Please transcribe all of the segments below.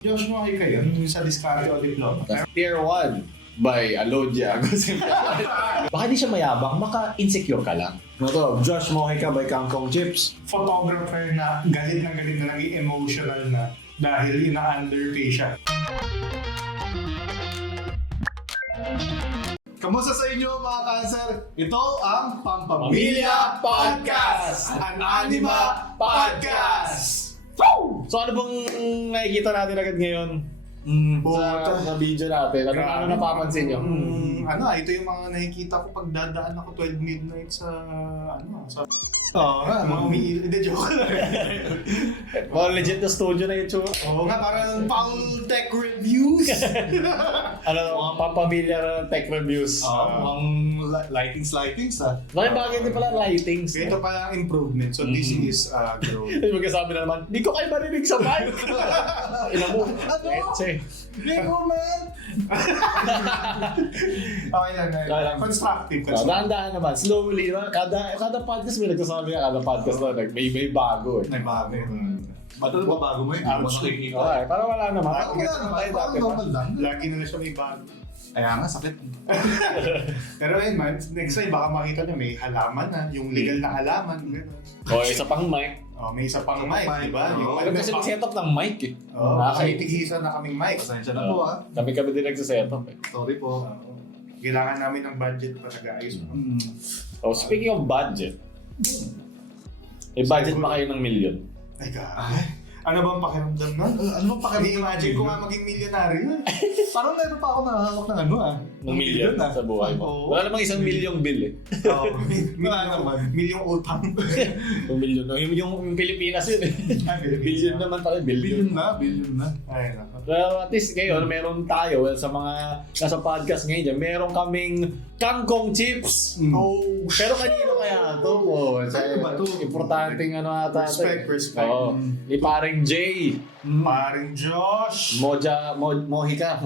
Josh, okay kayo yung sa Discarte o Diploma? Tier 1 by Alodia. Baka di siya mayabang, maka-insecure ka lang. Ito, Josh Mojica by Kangkong Chips. Photographer na galit na naging emotional na dahil ina-underpay siya. Kamusta sa inyo mga cancer? Ito ang Pampamilya Podcast! An Anima Podcast! So ano bang nakikita natin agad ngayon? Sa video natin? Ano napapansin nyo? Ito yung mga nakikita ko pag dadaan ako 12 midnight sa mga hindi, joke lang. Mga legit na studio na yung tsura. Oo nga, parang Paul Tech Reviews. Mga pampamilya tech reviews. ang lightings Bakit bagay din pala lightings? Ito pa ang improvement. So this is growth. Magkasabi na naman, di ko kayo marinig sa mic. Ina mo. Leche. man! Okay lang. Constructive. Dahan-dahan naman, slowly. Kada podcast may nagsasabi ka, kada podcast na may bago eh. May bago. Ba't ano ba bago mo yun? Hindi mo nakikita. Okay, parang wala naman. Parang wala naman. Parang normal lang. Lagi na siya may bago. Kaya nga, sakit. Pero ayun man, next time baka makita nyo may halaman na, yung legal na halaman. Gano'n. O, isa pang mic. May isa pang mic, di ba? Alam kasi mag-setup ng mic eh. Nakakaitigisa na kaming mic. Pasensya na po ha. Kami din nagsa-setup eh. Sorry po. Kailangan namin ng budget para nag-ayos mo. So, speaking of budget, may budget ba kayo ng million? Ay, ano bang pakiramdam nun? Ano bang pakiramdam? Hindi-imagine ko nga maging milyonaryo. Parang meron pa ako nakahawak ng Ng million sa buhay mo. Wala namang 1 million bill eh. Milyong utang. 1 million. Yung Pilipinas yun eh. Billion naman pala. Billion na. Ay, nako. Well, at least ngayon, meron tayo. Well, sa mga nasa podcast ngayon dyan, meron kaming Kangkong Chips. Pero kanino kaya ito po? Ano ba to? Importanteng ata. Respect. Oo. Ni paring Jay. Paring Josh. Mojica. Mojica.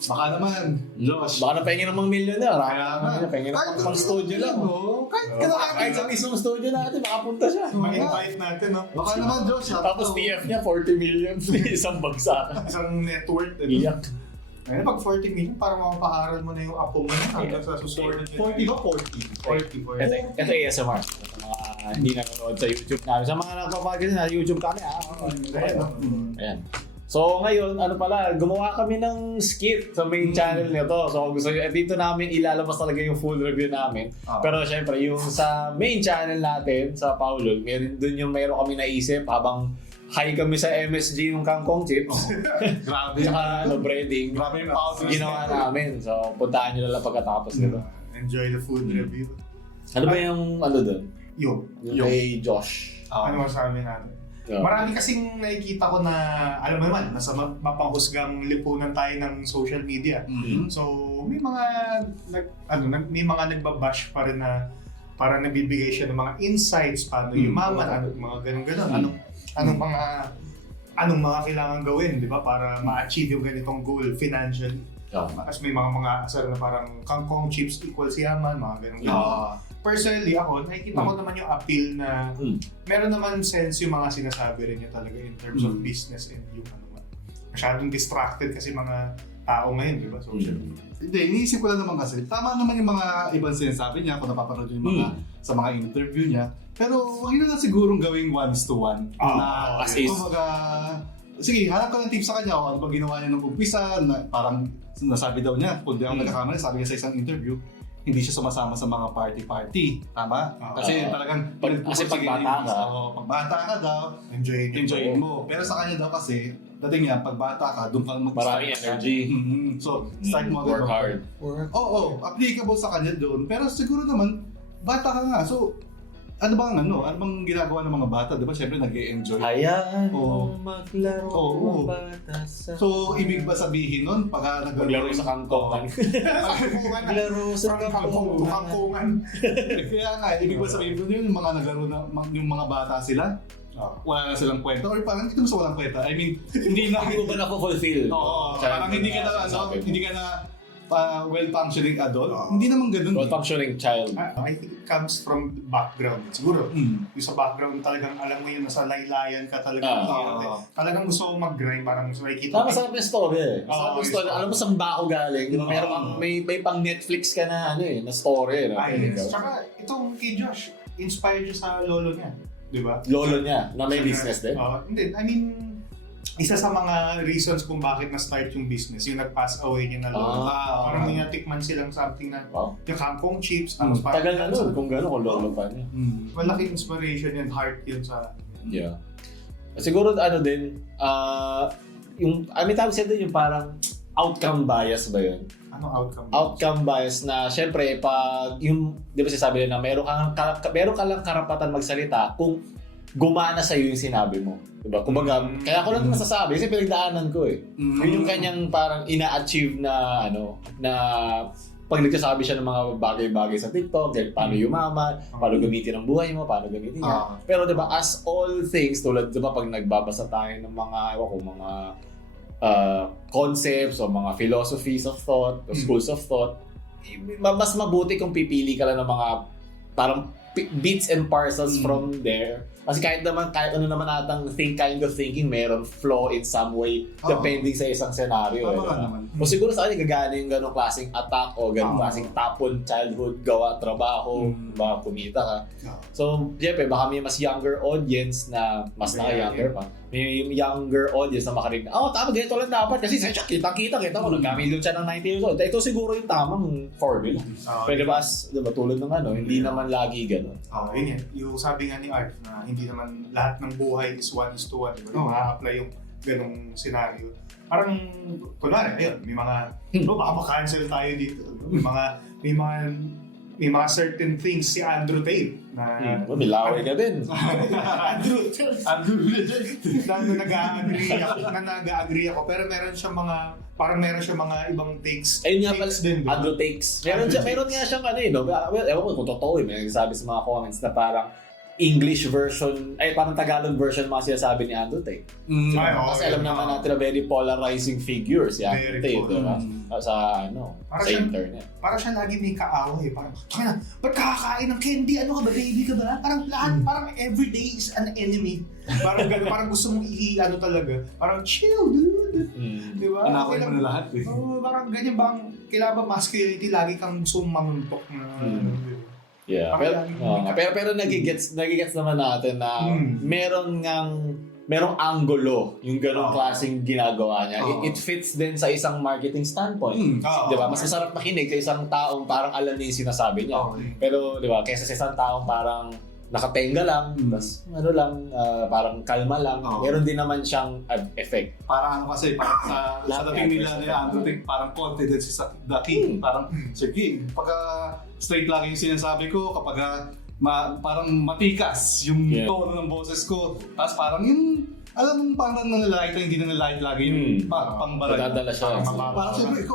Baka naman, Josh. Baka napahingin ng mga million na. Kaya nga. Napahingin ng pang studio lang. Kahit sa mismong studio natin, makapunta siya. Mag-invite natin, no? Baka naman, Josh. Tapos TF niya, 40 million. Isang bagsakan. Isang net worth. Iyak. Ayun, pag 40 million, para mapapaaral mo na yung apo mo na hanggang sa susunod. 40 ba? 40. Ito ASMR. Sa mga hindi nanonood sa YouTube namin. Sa mga nagpapagod na YouTube kami. Ayan. So ngayon, gumawa kami ng skit sa main channel nito. So gusto nyo, dito namin ilalabas talaga yung full review namin. Pero syempre, yung sa main channel natin, sa Paulo, meron kami naisip habang high kami sa MSG yung Kangkong Chips. Grabe. Saka breading. Grabe yung powders. Ginawa namin. So puntahan nyo na lang pagkatapos nito. Enjoy the food review. Ano ba yung doon? Yung Kay Josh. ano masabi natin? Marami kasing nakikita ko na, alam mo naman, nasa mapanghusgang lipunan tayo ng social media. So, may mga may mga nagbabash pa rin na parang nabibigay siya ng mga insights paano yumaman, mga ganun-ganun. Anong mga kailangan gawin, di ba, para ma-achieve yung ganitong goal financially. Tapos may mga asar na parang Kangkong Chips equals yaman, mga ganun-ganun. Personally ako, nakikita ko naman yung appeal na meron naman sense yung mga sinasabi rin niya talaga in terms of business and yung masyadong distracted kasi mga tao ngayon, di ba? Social media. Hindi, iniisip ko lang naman kasi, tama naman yung mga ibang sinasabi niya kung napapanood yung mga sa mga interview niya. Pero huwag yun na sigurong gawing 1-to-1. As is. Kumbaga, sige, hanap ka ng tips sa kanya kung ano ba ginawa niya nung umpisa, na parang nasabi daw niya, kung di ako nagkakamali, sabi niya sa isang interview, hindi siya sumasama sa mga party-party. Tama? Kasi talagang pagbata ka daw, enjoyin mo. Pero sa kanya daw kasi, dating niya, pagbata ka, doon ka maraming energy. So, start mo work hard. Oo, applicable sa kanya doon. Pero siguro naman, bata ka nga. So, ano bang ginagawa ng mga bata? Di ba? Siyempre, nag-e-enjoy. Hayaan mo maglaro ng bata sa... So, ibig ba sabihin nun, pag maglaro sa kangkong? Maglaro sa kangkongan. Kaya nga, ibig ba sabihin nun yung mga naglaro na, yung mga bata sila? Wala na silang kwenta? Or parang hindi mo sa walang kwenta? I mean, hindi na... Hindi mo ba na-fulfill? Oo, parang hindi ka na well-functioning adult. Hindi naman ganun. Well-functioning child. I think it comes from the background. Siguro, yung sa background talagang alam mo yun, nasa laylayan ka talagang. Talagang gusto mong mag-grind, parang gusto makikita. Masarap yung story eh. Masarap yung story. Alam mo saan ba ako galing? Di ba? May pang Netflix ka na na story. Tsaka itong kay Josh, inspired siya sa lolo niya. Di ba? Lolo niya, na may business din? Hindi, I mean, isa sa mga reasons kung bakit na-start yung business, yung nag-pass away niya na lolo. Parang may natikman silang something na yung kangkong chips. Tagal na nun kung gano'n, kung lolo pa niya. Malaking inspiration and heart yun sa... Yeah. Siguro din, yung, may tawag siya din yung parang outcome bias ba yun? Ano outcome? Outcome bias na syempre pag yung, di ba sasabi nila, meron ka lang karapatan magsalita kung gumana sa'yo yung sinabi mo. Diba? Kumbaga, kaya ko lang nasasabi kasi pinagdaanan ko eh. Yun yung kanyang parang ina-achieve na na pag nagsasabi siya ng mga bagay-bagay sa TikTok, like paano yumaman, paano gamitin ang buhay mo, paano gamitin niya. Pero diba, as all things, tulad diba pag nagbabasa tayo ng mga, mga concepts o mga philosophies of thought, o schools of thought, mas mabuti kung pipili ka lang ng mga parang bits and parcels from there. Kasi kahit ano naman atang kind of thinking, meron flaw in some way depending sa isang scenario. O siguro sa kanya gagana yung ganong klaseng attack o ganong klaseng tapon, childhood, gawa, trabaho, kumita ka. So, Jeppe, baka may mas younger audience na mas naka-younger pa. May younger audience na makarinig na, tama, ganito lang dapat. Kasi kita ko, nagkamilyon siya ng 90 years old. Ito siguro yung tamang formula. Pwede ba, tulad ng hindi naman lagi gano'n. Yun yan. Yung sabi nga ni Art na hindi naman lahat ng buhay is 1:1. Maka-apply yung ganong scenario. Parang, kunwari, ayun, may mga, baka ma-cancel tayo dito. May mga certain things si Andrew Tate na... May laway ka din. Andrew na nag-agree ako. Pero meron siya mga ibang takes. Ayun nga pala, din. Andrew takes. Meron nga siyang well, ewan ko kung totoo may nagsabi sa mga comments na parang English version, parang Tagalog version mga sinasabi ni Andrew Tate. Kasi alam naman natin na very polarizing figure si Andrew Tate, diba? Sa internet. Para siya lagi may kaaway. Parang, ba't kakakain ng candy? Ano ka ba? Baby ka ba? Parang lahat, parang everyday is an enemy. Parang gano'n, parang gusto mong talaga. Parang chill, dude. Diba? Anakay mo na lahat eh. Parang ganyan bang, kailangan ba masculinity, lagi kang gusto mamuntok na... Yeah, pero nagigets naman natin na merong angulo yung ganong klaseng ginagawa niya. It fits din sa isang marketing standpoint. Diba? Mas masarap makinig sa isang taong parang alam niya yung sinasabi niya. Pero diba, kaysa sa isang taong parang nakatenga lang, tas parang kalma lang, meron din naman siyang effect. Parang kasi, parang sa dating nila Andrew Tate, parang confidence is the king. Parang, sige, pagka straight lang yung sinasabi ko, kapag parang matikas yung tono ng boses ko, tapos parang yung, alam mo, parang nanlalait hindi nanlalait lagi yung pangbaray. Dadala siya. Parang siyempre,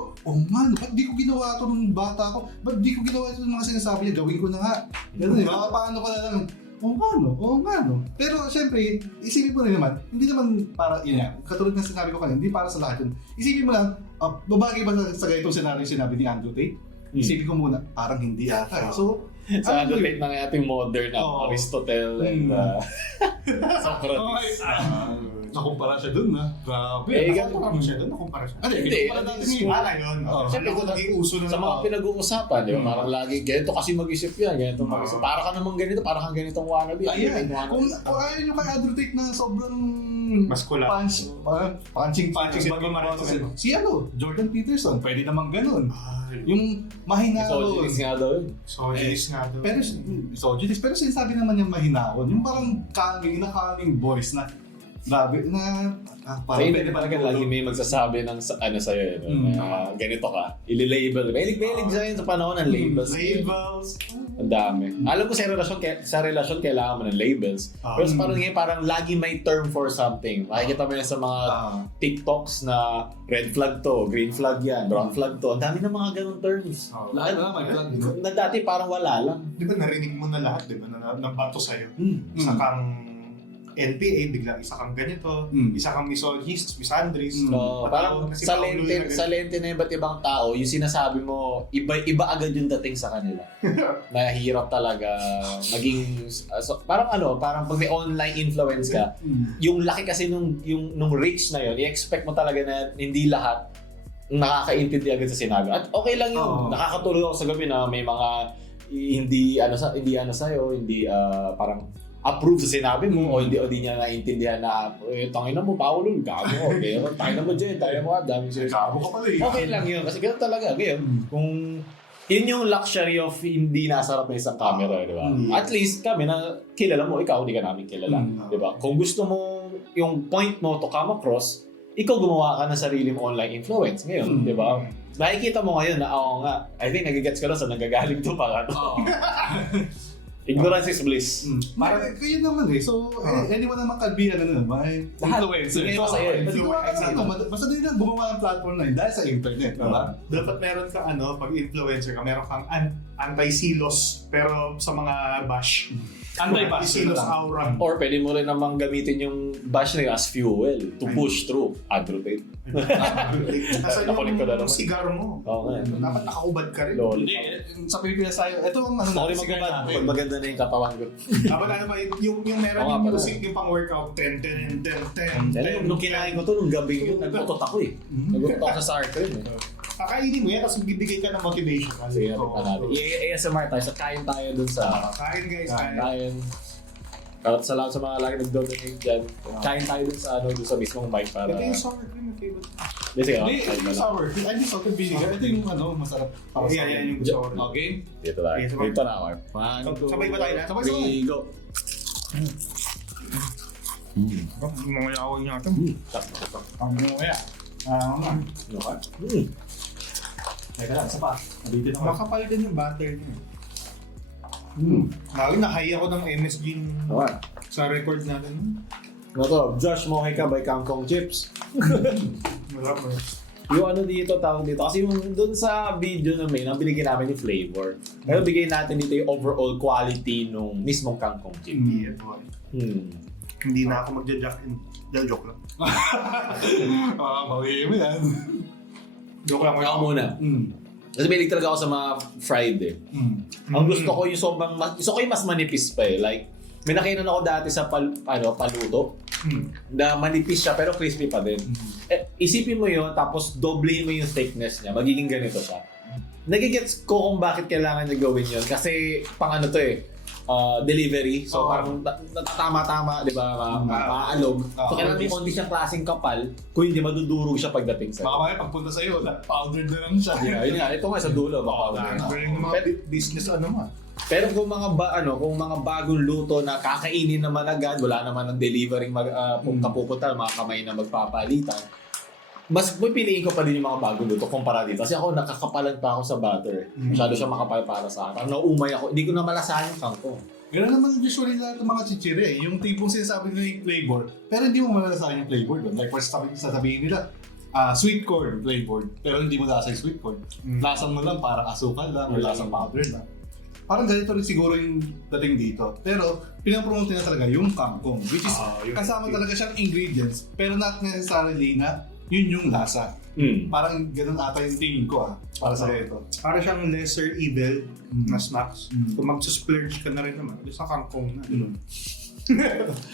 ba't di ko ginawa ito nung bata ko? Ba't di ko ginawa ito ng mga sinasabi niya? Gawin ko na nga. Ganun eh, paano ko na lang, oo nga no. Pero siyempre, isipin mo rin naman, hindi naman para, yun nga, katulad ng sinabi ko kanina, hindi para sa lahat yun. Isipin mo lang, babagay ba sa ganitong scenario sinabi ni Andrew Tate? Isipin ko muna, parang hindi ata eh. So, sa Andrew Tate ng ating modern na Aristotle and Socrates. Nakumpara siya dun na. Grabe. Nakumpara siya dun? Hindi. Nakumpara natin yung yun. Siyempre, kung nag-iuso na sa mga pinag-uusapan, di ba? Parang lagi, ganito kasi mag-isip yan, ganito mag-isip. Para ka naman ganito, para kang ganitong wannabe. Ayan. Kung ayaw nyo kay Andrew Tate na sobrang maskulat. Punching si Jordan Peterson, pwede namang ganun. Yung mahinaon. Misogynist nga daw yun. Pero sinasabi naman yung mahinaon. Yung parang calming voice na grabe na parang pwede talaga lagi may magsasabi ng sa'yo na ganito ka. Ili-label. Mahilig sa'yo sa panahon ng labels. Ang dami. Alam ko sa relasyon kailangan mo ng labels. Pero sa panahon ngayon parang lagi may term for something. Makikita mo yan sa mga TikToks na red flag to, green flag yan, brown flag to. Ang dami ng mga ganong terms. Lahat na may flag. Na dati parang wala lang. Di ba narinig mo na lahat, di ba? Na nabato sa'yo. Sa kang NPA, biglang isa kang ganito, isa kang misogynist, misandrist. Parang sa lente na iba't ibang tao, yung sinasabi mo, iba agad yung dating sa kanila. Mahirap talaga maging, parang pag may online influence ka, yung laki kasi nung reach na yun, i-expect mo talaga na hindi lahat nakakaintindi agad sa sinabi. At okay lang yun, nakakatulog ako sa gabi na may mga hindi sa'yo, parang approve sa sinabi mo o hindi niya naiintindihan na tangina mo, Paolo, gago, okay, tangina mo dyan, tangina mo, dami sila. Gago ka pala eh. Okay lang yun, kasi gano'n talaga. Ngayon, kung yun yung luxury of hindi nasarap ng isang camera, di ba? At least kami na kilala mo, ikaw, hindi ka namin kilala. Di ba? Kung gusto mo, yung point mo to come across, ikaw gumawa ka ng sarili mo online influence ngayon, di ba? Nakikita mo ngayon na, oo nga, I think nagigets ko na sa nagagaling to para. Ignorance is bliss. Parang kaya naman eh. So, anyone naman can be may influencer. Basta din lang gumawa ng platform na yun dahil sa internet, diba? Dapat meron kang pag influencer ka, meron kang anti-silos pero sa mga bash. Anti-bash. Silos aura. Or pwede mo rin namang gamitin yung bash na yun as fuel to push through advocate. Nasaan Nakulik ko na naman. yung sigar mo? Oo nga. Dapat nakakubad ka rin. Lol. Sa Pilipinas tayo, ito ang Sorry magkabad. Pag maganda na yung katawan ko. Dapat yung meron yung music, yung pang-workout, 10. Nung kinain ko to, nung gabi yun, nagputot ako eh. Nagputot ako sa Sartre eh. Kakainin mo yan, tapos bibigay ka ng motivation. Sige, natin. I-ASMR tayo. Sa kain tayo dun sa... Kain guys, kain. Kain. Salamat sa mga lagi nag-donate dyan. Kain tayo dun sa mismong mic para... Ito yung sour cream, yung favorite. Sige, Hindi, ito yung sour. Ay, hindi sour vinegar. Ito yung masarap. Yan yung sour. Okay. Dito tayo. Dito na, Mark. Sabay ba tayo na? Sabay. Go. Mga yawa niya ito. Ang mungaya. Teka lang, isa pa. Nabitin ako. Makapal din yung butter niya. Nahay ako ng MSG sa record natin. Ano to? Josh Mojica by Kangkong Chips. Marami. Yung dito, tawag dito. Kasi yung dun sa video na may, binigyan namin yung flavor. Pero bigay natin dito yung overall quality nung mismong Kangkong Chips. Hindi na ako magja-jack in. Joke lang. Mawin mo yan. Joke lang. Ako muna. Kasi may talaga ako sa mga fried eh. Ang gusto ko yung yung mas manipis pa eh. Like, may nakainan ako dati sa paluto. Na manipis siya pero crispy pa din. Isipin mo yun, tapos doblehin mo yung thickness niya. Magiging ganito siya. Nagigets ko kung bakit kailangan niya gawin yun. Kasi pang delivery. So parang tama-tama, di ba? Maalog. So kailangan may konti siyang klaseng kapal. Kung hindi, madudurog siya pagdating sa'yo. Baka maya pagpunta sa'yo, powdered na lang siya. Yeah, yun nga. Ito nga sa dulo. Galing ng mga business Pero kung mga bagong luto na kakainin naman agad, wala naman ng delivering kapupunta, mga kamay na magpapalitan, mas pipiliin ko pa din yung mga bagong luto kumpara dito. Kasi ako, nakakapalan pa ako sa butter. Masyado siya makapal para sa akin. Naumay ako. Hindi ko na malasahan yung kangkong. Gano'n naman usually lahat ng mga chichire yung tipong sinasabi nila yung flavor, pero hindi mo malalasahan yung flavor doon. Like, first sasabihin nila, sweet corn flavored, pero hindi mo lasa yung sweet corn. Lasang mo lang parang asukal lang or lasang powder lang. Parang ganito rin siguro yung dating dito. Pero pinapromote na talaga yung kangkong, which is kasama talaga siyang ingredients, pero not necessarily na yun yung lasa. Parang ganun ata yung tingin ko para sa ito. Para siyang lesser evil na snacks. Kung mag-splurge ka na rin naman, sa kangkong na.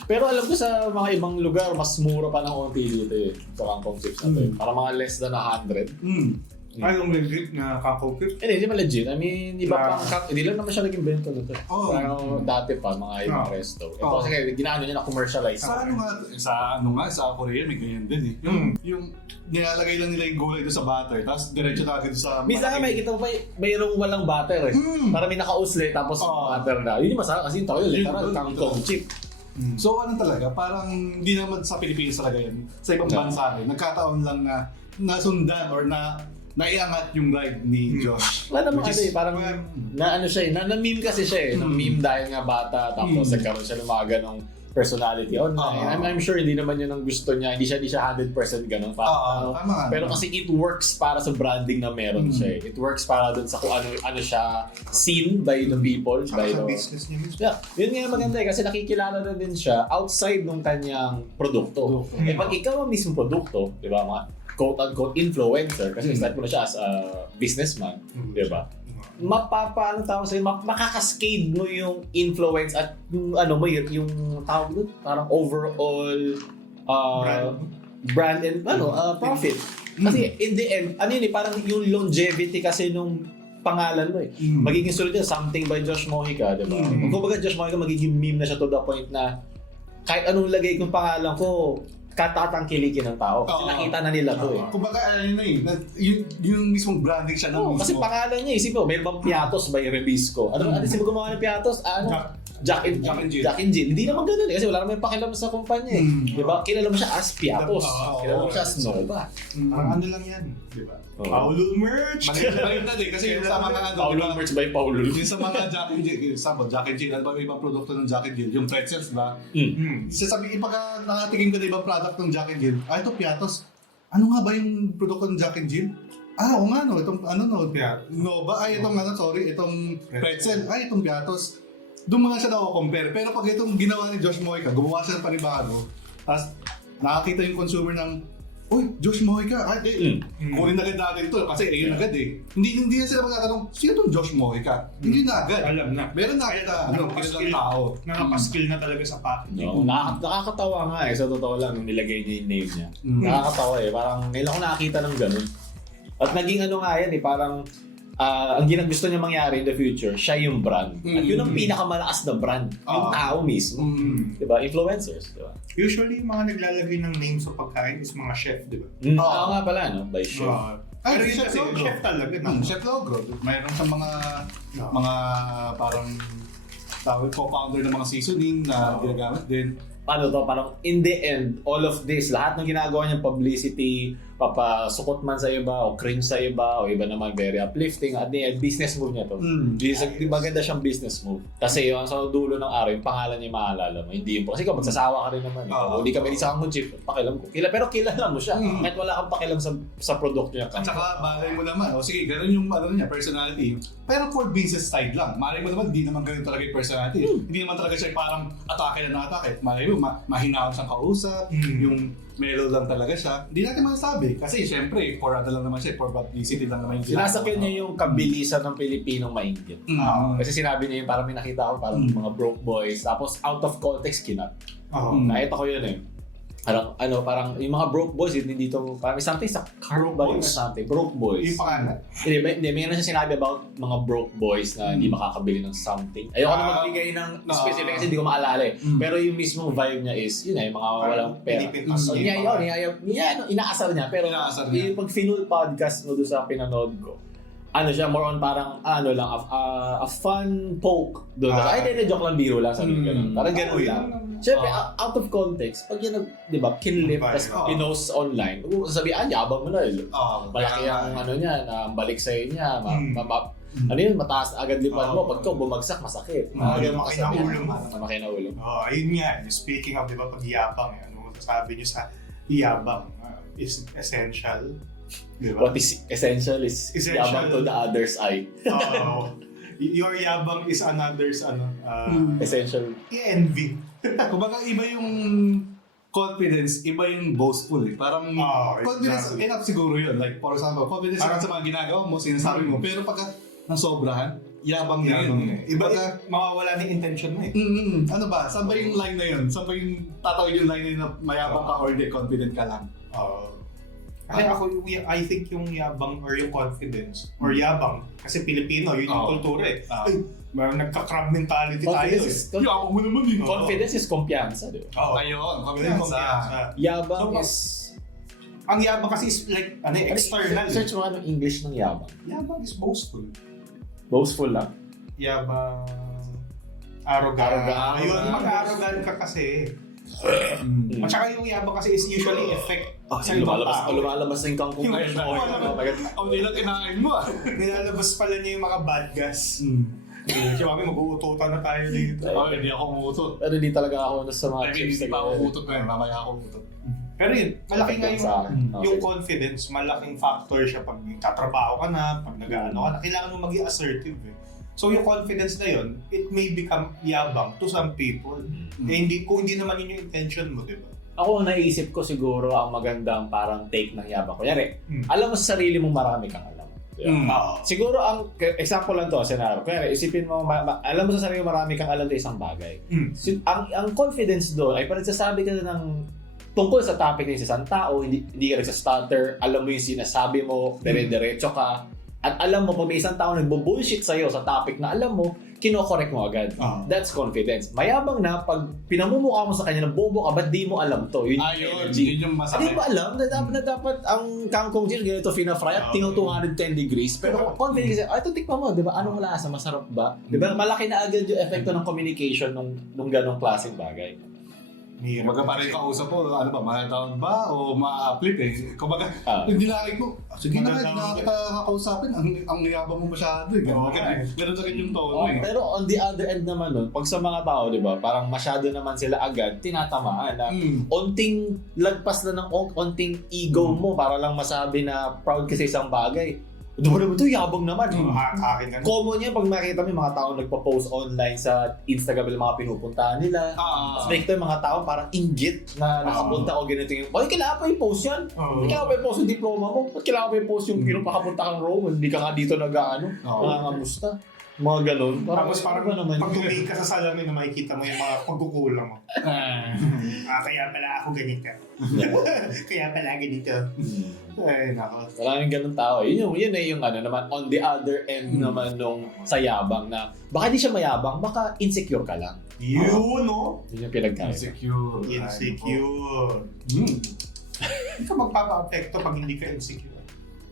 Pero alam ko sa mga ibang lugar, mas mura pa ng onti dito eh. Sa kangkong chips na to eh. Para mga less than 100. Ay, yung legit na kangkong chips? Hindi naman legit. I mean, hindi lang naman siya naging bento nito. Parang dati pa, mga ibang resto. Ito kasi ginaano niya na commercialize. Sa Korea may ganyan din eh. Yung nilalagay lang nila yung gulay doon sa butter, tapos diretso na agad sa... Minsan nga may kita mo pa, mayroong walang butter eh. Para may nakausli, tapos butter na. Yun yung masarap kasi ito yun, literal, kangkong chip. So ano talaga, parang hindi naman sa Pilipinas talaga yan. Sa ibang bansa rin, nagkataon lang na nasundan or naiangat yung ride ni Josh. Wala naman parang na-meme kasi siya eh. Na-meme dahil nga bata, tapos nagkaroon siya ng mga ganong personality online. I'm sure hindi naman yun ang gusto niya. Hindi siya 100% ganun. Pero kasi it works para sa branding na meron siya. It works para dun sa kung ano siya seen by the people. By sa the business niya mismo. Yeah, yun nga maganda kasi nakikilala na din siya outside ng kanyang produkto. Eh pag ikaw ang mismong produkto, di ba, mga quote-unquote influencer, kasi start mo na siya as a businessman, di ba? Makakascade mo yung influence at yung yung tawag doon, parang overall brand and profit. Kasi in the end, parang yung longevity kasi nung pangalan mo eh. Magiging sunod yan, something by Josh Mojica, diba? Kung baga Josh Mojica, magiging meme na siya to the point na kahit anong lagay kong pangalan ko, katatangkilikin ng tao. Kasi nakita na nila to eh. Kumbaga, yung mismong branding siya ng mismo. Kasi pangalan niya, isipin mo, meron bang Piatos by Rebisco? Ano sino gumawa ng Piatos? Jack and Jill. Hindi naman ganun eh. Kasi wala naman pakialam sa kumpanya eh. Diba? Kilala mo siya as Piatos. Kilala mo siya as Nova. Ano lang yan, diba? Paulul merch! Maliit na din kasi yung sa mga Paulul merch by Paulul. Yung sa mga Jack and Jill, Jack and Jill, ano ba may ibang produkto ng Jack and Jill? Yung pretzels ba? Sasabihin, pagka nakatingin ka na ibang product ng Jack and Jill, ito Piatos. Ano nga ba yung produkto ng Jack and Jill? Oo nga no, itong Nova, itong pretzel, itong Piatos. Doon mga siya na-compare. Pero pag itong ginawa ni Josh Mojica, gumawa siya ng panibago, tapos nakakita yung consumer ng, uy, Josh Mojica, kunin agad natin ito kasi ayun agad eh. Hindi na sila magtatanong, sino itong Josh Mojica? Hindi na agad. Alam na. Meron na agad kilalang tao. Nakapaskill na talaga sa packaging. No, nakakatawa nga eh. Sa totoo lang, nung nilagay niya yung name niya. Nakakatawa eh. Parang ngayon ako nakakita ng ganun. At naging nga yan eh, parang ang gusto niya mangyari in the future, siya yung brand. At yun ang pinakamalakas na brand. Yung tao mismo. Diba? Influencers. Diba? Usually, yung mga naglalagay ng name sa pagkain is mga chef, diba? Oo nga pala, no? By chef. Pero yun kasi, chef talaga. Chef Logro. Mayroon sa mga parang co-founder ng mga seasoning na ginagamit din. Parang in the end, all of this, lahat ng ginagawa niyang publicity, papasukot man sa iba, o cringe sa iba, o iba naman very uplifting, at the end, business move niya to. Maganda siyang business move. Kasi yung sa dulo ng araw, yung pangalan niya maalala mo, hindi yung kasi ikaw magsasawa ka rin naman. Hindi ka may isa kang chip, pakialam ko. Pero kilala mo siya. Kahit wala kang pakialam sa product niya. At saka, malay mo naman, sige, ganun yung niya, personality. Pero for business side lang, malay mo naman, hindi naman ganun talaga yung personality. Hindi naman talaga siya parang atake na atake. Malay mo, mahinawan siyang kausap, yung mellow lang talaga siya. Hindi natin masasabi. Kasi syempre, for lang naman siya, for publicity lang naman yung sinasakyan niya yung kabilisan ng Pilipinong mainggit. Kasi sinabi niya yung parang may nakita ko parang mga broke boys. Tapos out of context, kinat. Nakita ko yun eh. Parang yung mga broke boys, hindi dito, parang may something sa car ba yung something, broke boys. Yung pangalan? Hindi, may na siya sinabi about mga broke boys na hindi makakabili ng something. Ayoko na magbigay ng specific kasi hindi ko maalala eh. Pero yung mismong vibe niya is, yun yung mga walang pera. Inaasar niya. Pero yung pag finul podcast mo doon sa pinanood ko, siya, more on parang, a fun poke doon. Joke lang, biro lang, sabi ko. Parang ganun lang. Siyempre, out of context, pag yan, di ba, kinlip, tapos pinost online, sasabihin, yabang mo na. Malaki ang niya, balik sa'yo niya, mataas agad lipan mo, pag ito bumagsak, masakit. Lumaki na ulo. Ayun nga, speaking of, di ba, pag yabang, ano sabi niyo sa yabang is essential. Diba? What is essential is yabang to the other's eye. Your yabang is another's essential. Envy. Kumbaga iba yung confidence, iba yung boastful eh. Parang confidence enough siguro yun. Like for example, confidence sa mga ginagawa mo, sinasabi mo. Pero pagka nasobrahan, yabang na yun. Iba mawawala na yung intention mo eh. Ano ba? Saan ba yung line na yun? Saan ba yung tatawid yung line na yun na mayabang ka or di confident ka lang? Kasi I think yung yabang or yung confidence or yabang, kasi Pilipino, yun yung kultura eh. Nagka-crab mentality tayo eh. Yabang mo naman eh. Confidence is kumpiyansa, di ba? Ayun, kumpiyansa. Yabang is... Ang yabang kasi is like, external. Search mo anong English ng yabang. Yabang is boastful. Boastful lang? Yabang... Arrogant. Ayun, mag-arrogant ka kasi. At saka yung yabang kasi is usually effect sa ibang tao. Lumalabas na yung kangkong ngayon. Hindi lang kinain mo Nilalabas pala niya yung mga bad gas. Si Mami, mag-uututan na tayo dito. Hindi ako umutot. Pero hindi talaga ako sa mga chips. Hindi pa ako umutot ngayon. Mamaya ako umutot. Pero yun, malaki nga Sa akin. yung Okay. confidence, malaking factor siya pag tatrabaho ka na, pag nag-ano ka na, kailangan mo maging assertive eh. So yung confidence na yun, it may become yabang to some people. Eh, kung hindi naman yun yung intention mo, di ba? Ako, naisip ko siguro ang magandang parang take ng yabang. Kunyari, alam mo sa sarili mong marami kang alam. Siguro ang example lang to, scenario. Kunyari, isipin mo, alam mo sa sarili mo marami kang alam sa isang bagay. Ang confidence doon ay parang sasabi ka ng tungkol sa topic ng isang tao, hindi ka nagsa-stutter, alam mo yung sinasabi mo, dire-diretso ka, at alam mo, pag may isang tao nagbo-bullshit sa'yo sa topic na alam mo, kino-correct mo agad. That's confidence. Mayabang na, pag pinamumukha mo sa kanya na bobo ka, ba't di mo alam to? Yun yung energy. Yun yung masakit. Hindi ba alam na dapat ang kangkong cheese ganito fina-fry at tingo 210 degrees? Pero confident kasi, ito tikman mo, di ba? Anong lasa? Masarap ba? Di ba? Malaki na agad yung epekto ng communication nung ganong klaseng bagay. Kumbaga parang yung kausap po, ano ba, ma-down ba o ma-flip eh. Kumbaga, hindi nakikita ko, sige na nga, hindi kita kakausapin, ang yabang mo masyado eh. Ganun sa yung tono eh. Pero on the other end naman nun, pag sa mga tao, di ba, parang masyado naman sila agad tinatamaan na onting lagpas na ng onting ego mo para lang masabi na proud ka sa isang bagay. Doon naman ito, yabang naman. Common yan pag makita mo yung mga tao nagpa-post online sa Instagram yung mga pinupuntahan nila. Tapos makikita yung mga tao parang inggit na nakapunta o ganito yung, bakit kailangan pa i-post yan? Bakit kailangan pa i-post yung diploma mo? Bakit kailangan pa i-post yung pinapakapunta kang Rome? Hindi ka nga dito nangangamusta. Mga ganun. Tapos parang pag tumingin ka sa salamin na makikita mo yung mga pagkukulang mo. Kaya pala ako ganito. Kaya pala ganito. Ay, nako. Maraming ganun tao. Yun ay yung ano naman, on the other end naman nung sayabang na, baka di siya mayabang, baka insecure ka lang. Yun, no? Yun yung pinagkaya. Insecure. Hindi ka magpapa-apekto pag hindi ka insecure.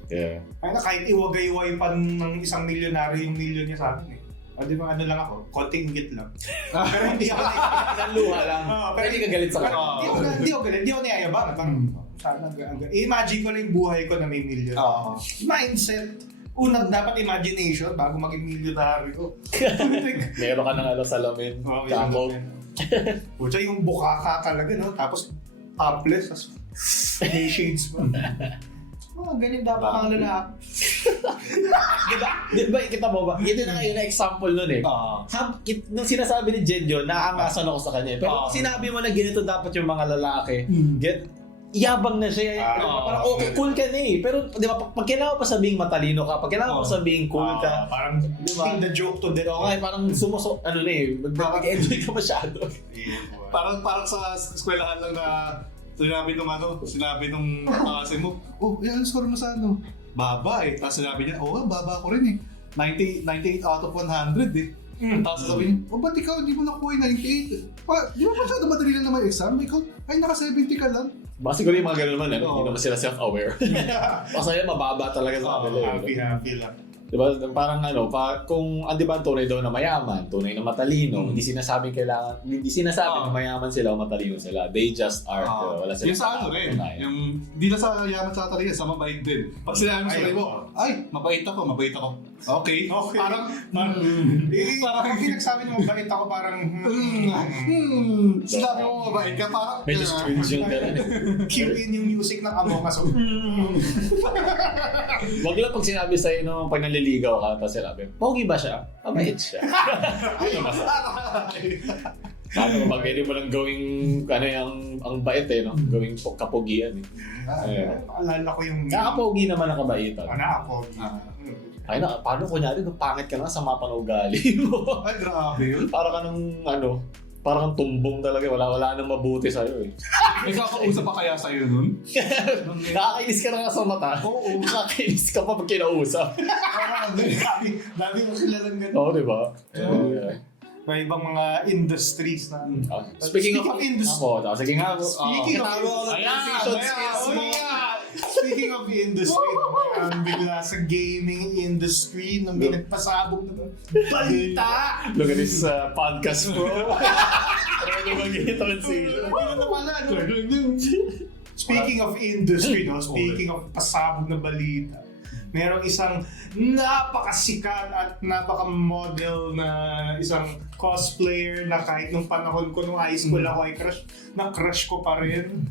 Yeah. Kaya na kahit iwagay-iway pa ng isang milyonaryo yung milyon niya sa akin eh. O di ba ano lang ako, konting inggit lang. Pero hindi ako Isang luha lang. Pero hindi ka galit sa kanya. Hindi ako galit, hindi ako niyayabang. Sana imagine ko na yung buhay ko na may milyon. Mindset. Unang dapat imagination bago maging milyonaryo. Meron ka ng salamin. Kakog. Pucha yung bukaka talaga, no? Tapos topless, tapos may shades pa. Ganyan dapat ang lalaki. Diba, kita mo ba? Ito na ngayon na example nun eh. Nung sinasabi ni Jed yun, naaangasan ako sa kanya. Pero sinabi mo na ganito dapat yung mga lalaki. Yabang na siya. Parang okay, cool ka na eh. Pero di ba, pag kailangan pa sabihing matalino ka, pag kailangan pa sabihing cool ka, parang diba? the joke to death. Okay, parang ano na eh. Mag-enjoy ka masyado. Parang sa eskwelahan lang na sinabi nung kasi mo, yan score mo sa ano? Baba eh. Tapos sinabi niya, baba ko rin eh. 98 out of 100 eh. Tapos sasabihin, ba't ikaw hindi mo nakuha yung 98? Di ba masyado madali lang naman exam? Ikaw, ay naka 70 ka lang. Baka siguro yung mga ganun naman, hindi naman sila self-aware. Kasi mababa talaga sa kanila. Happy lang. Diba? Parang kung di ba tunay daw na mayaman, tunay na matalino, hindi sinasabing na mayaman sila o matalino sila. They just are. Wala sila. Yung sa ano rin, yung di na sa yaman sa talino, sa mabait din. Pag sinabi mo sa mo, mabait ako. Okay. Parang pinagsabi mo mabait ako parang sinabi mo mabait ka parang medyo cringe yung gano'n. cue in yung music ng Among Us. Wag lang pag sinabi sa'yo nung pag naliligaw ka, tapos sinabi, pogi ba siya? Mabait siya. Yun ang masarap. Paano ba, pwede mo lang gawing, ang bait eh, no? Gawing kapogian eh. Alala ko yung... Kakapogi naman ang kabaitan. Nakapogi. Ay na, paano kunyari, pangit ka na sa mapa ng ugali mo? Ay, grabe yun. Para ka ng, parang tumbong talaga, wala nang mabuti sa'yo eh. May kakausap pa kaya sa'yo nun? Nakakainis ka na nga sa mata. Oo. Nakakainis ka pa pag kinausap. Dami ko silalang ganun. Oo, diba? May ibang mga industries na... Speaking of industry. Sige nga. Speaking of Speaking of industry, bigla sa gaming industry na may nagpasabog na balita! Look at this podcast, bro. Ano mag-hit transition? Speaking of industry, no? Speaking of pasabog na balita, merong isang napakasikat at napaka-model na isang cosplayer na kahit nung panahon ko nung high school ako ay crush ko pa rin.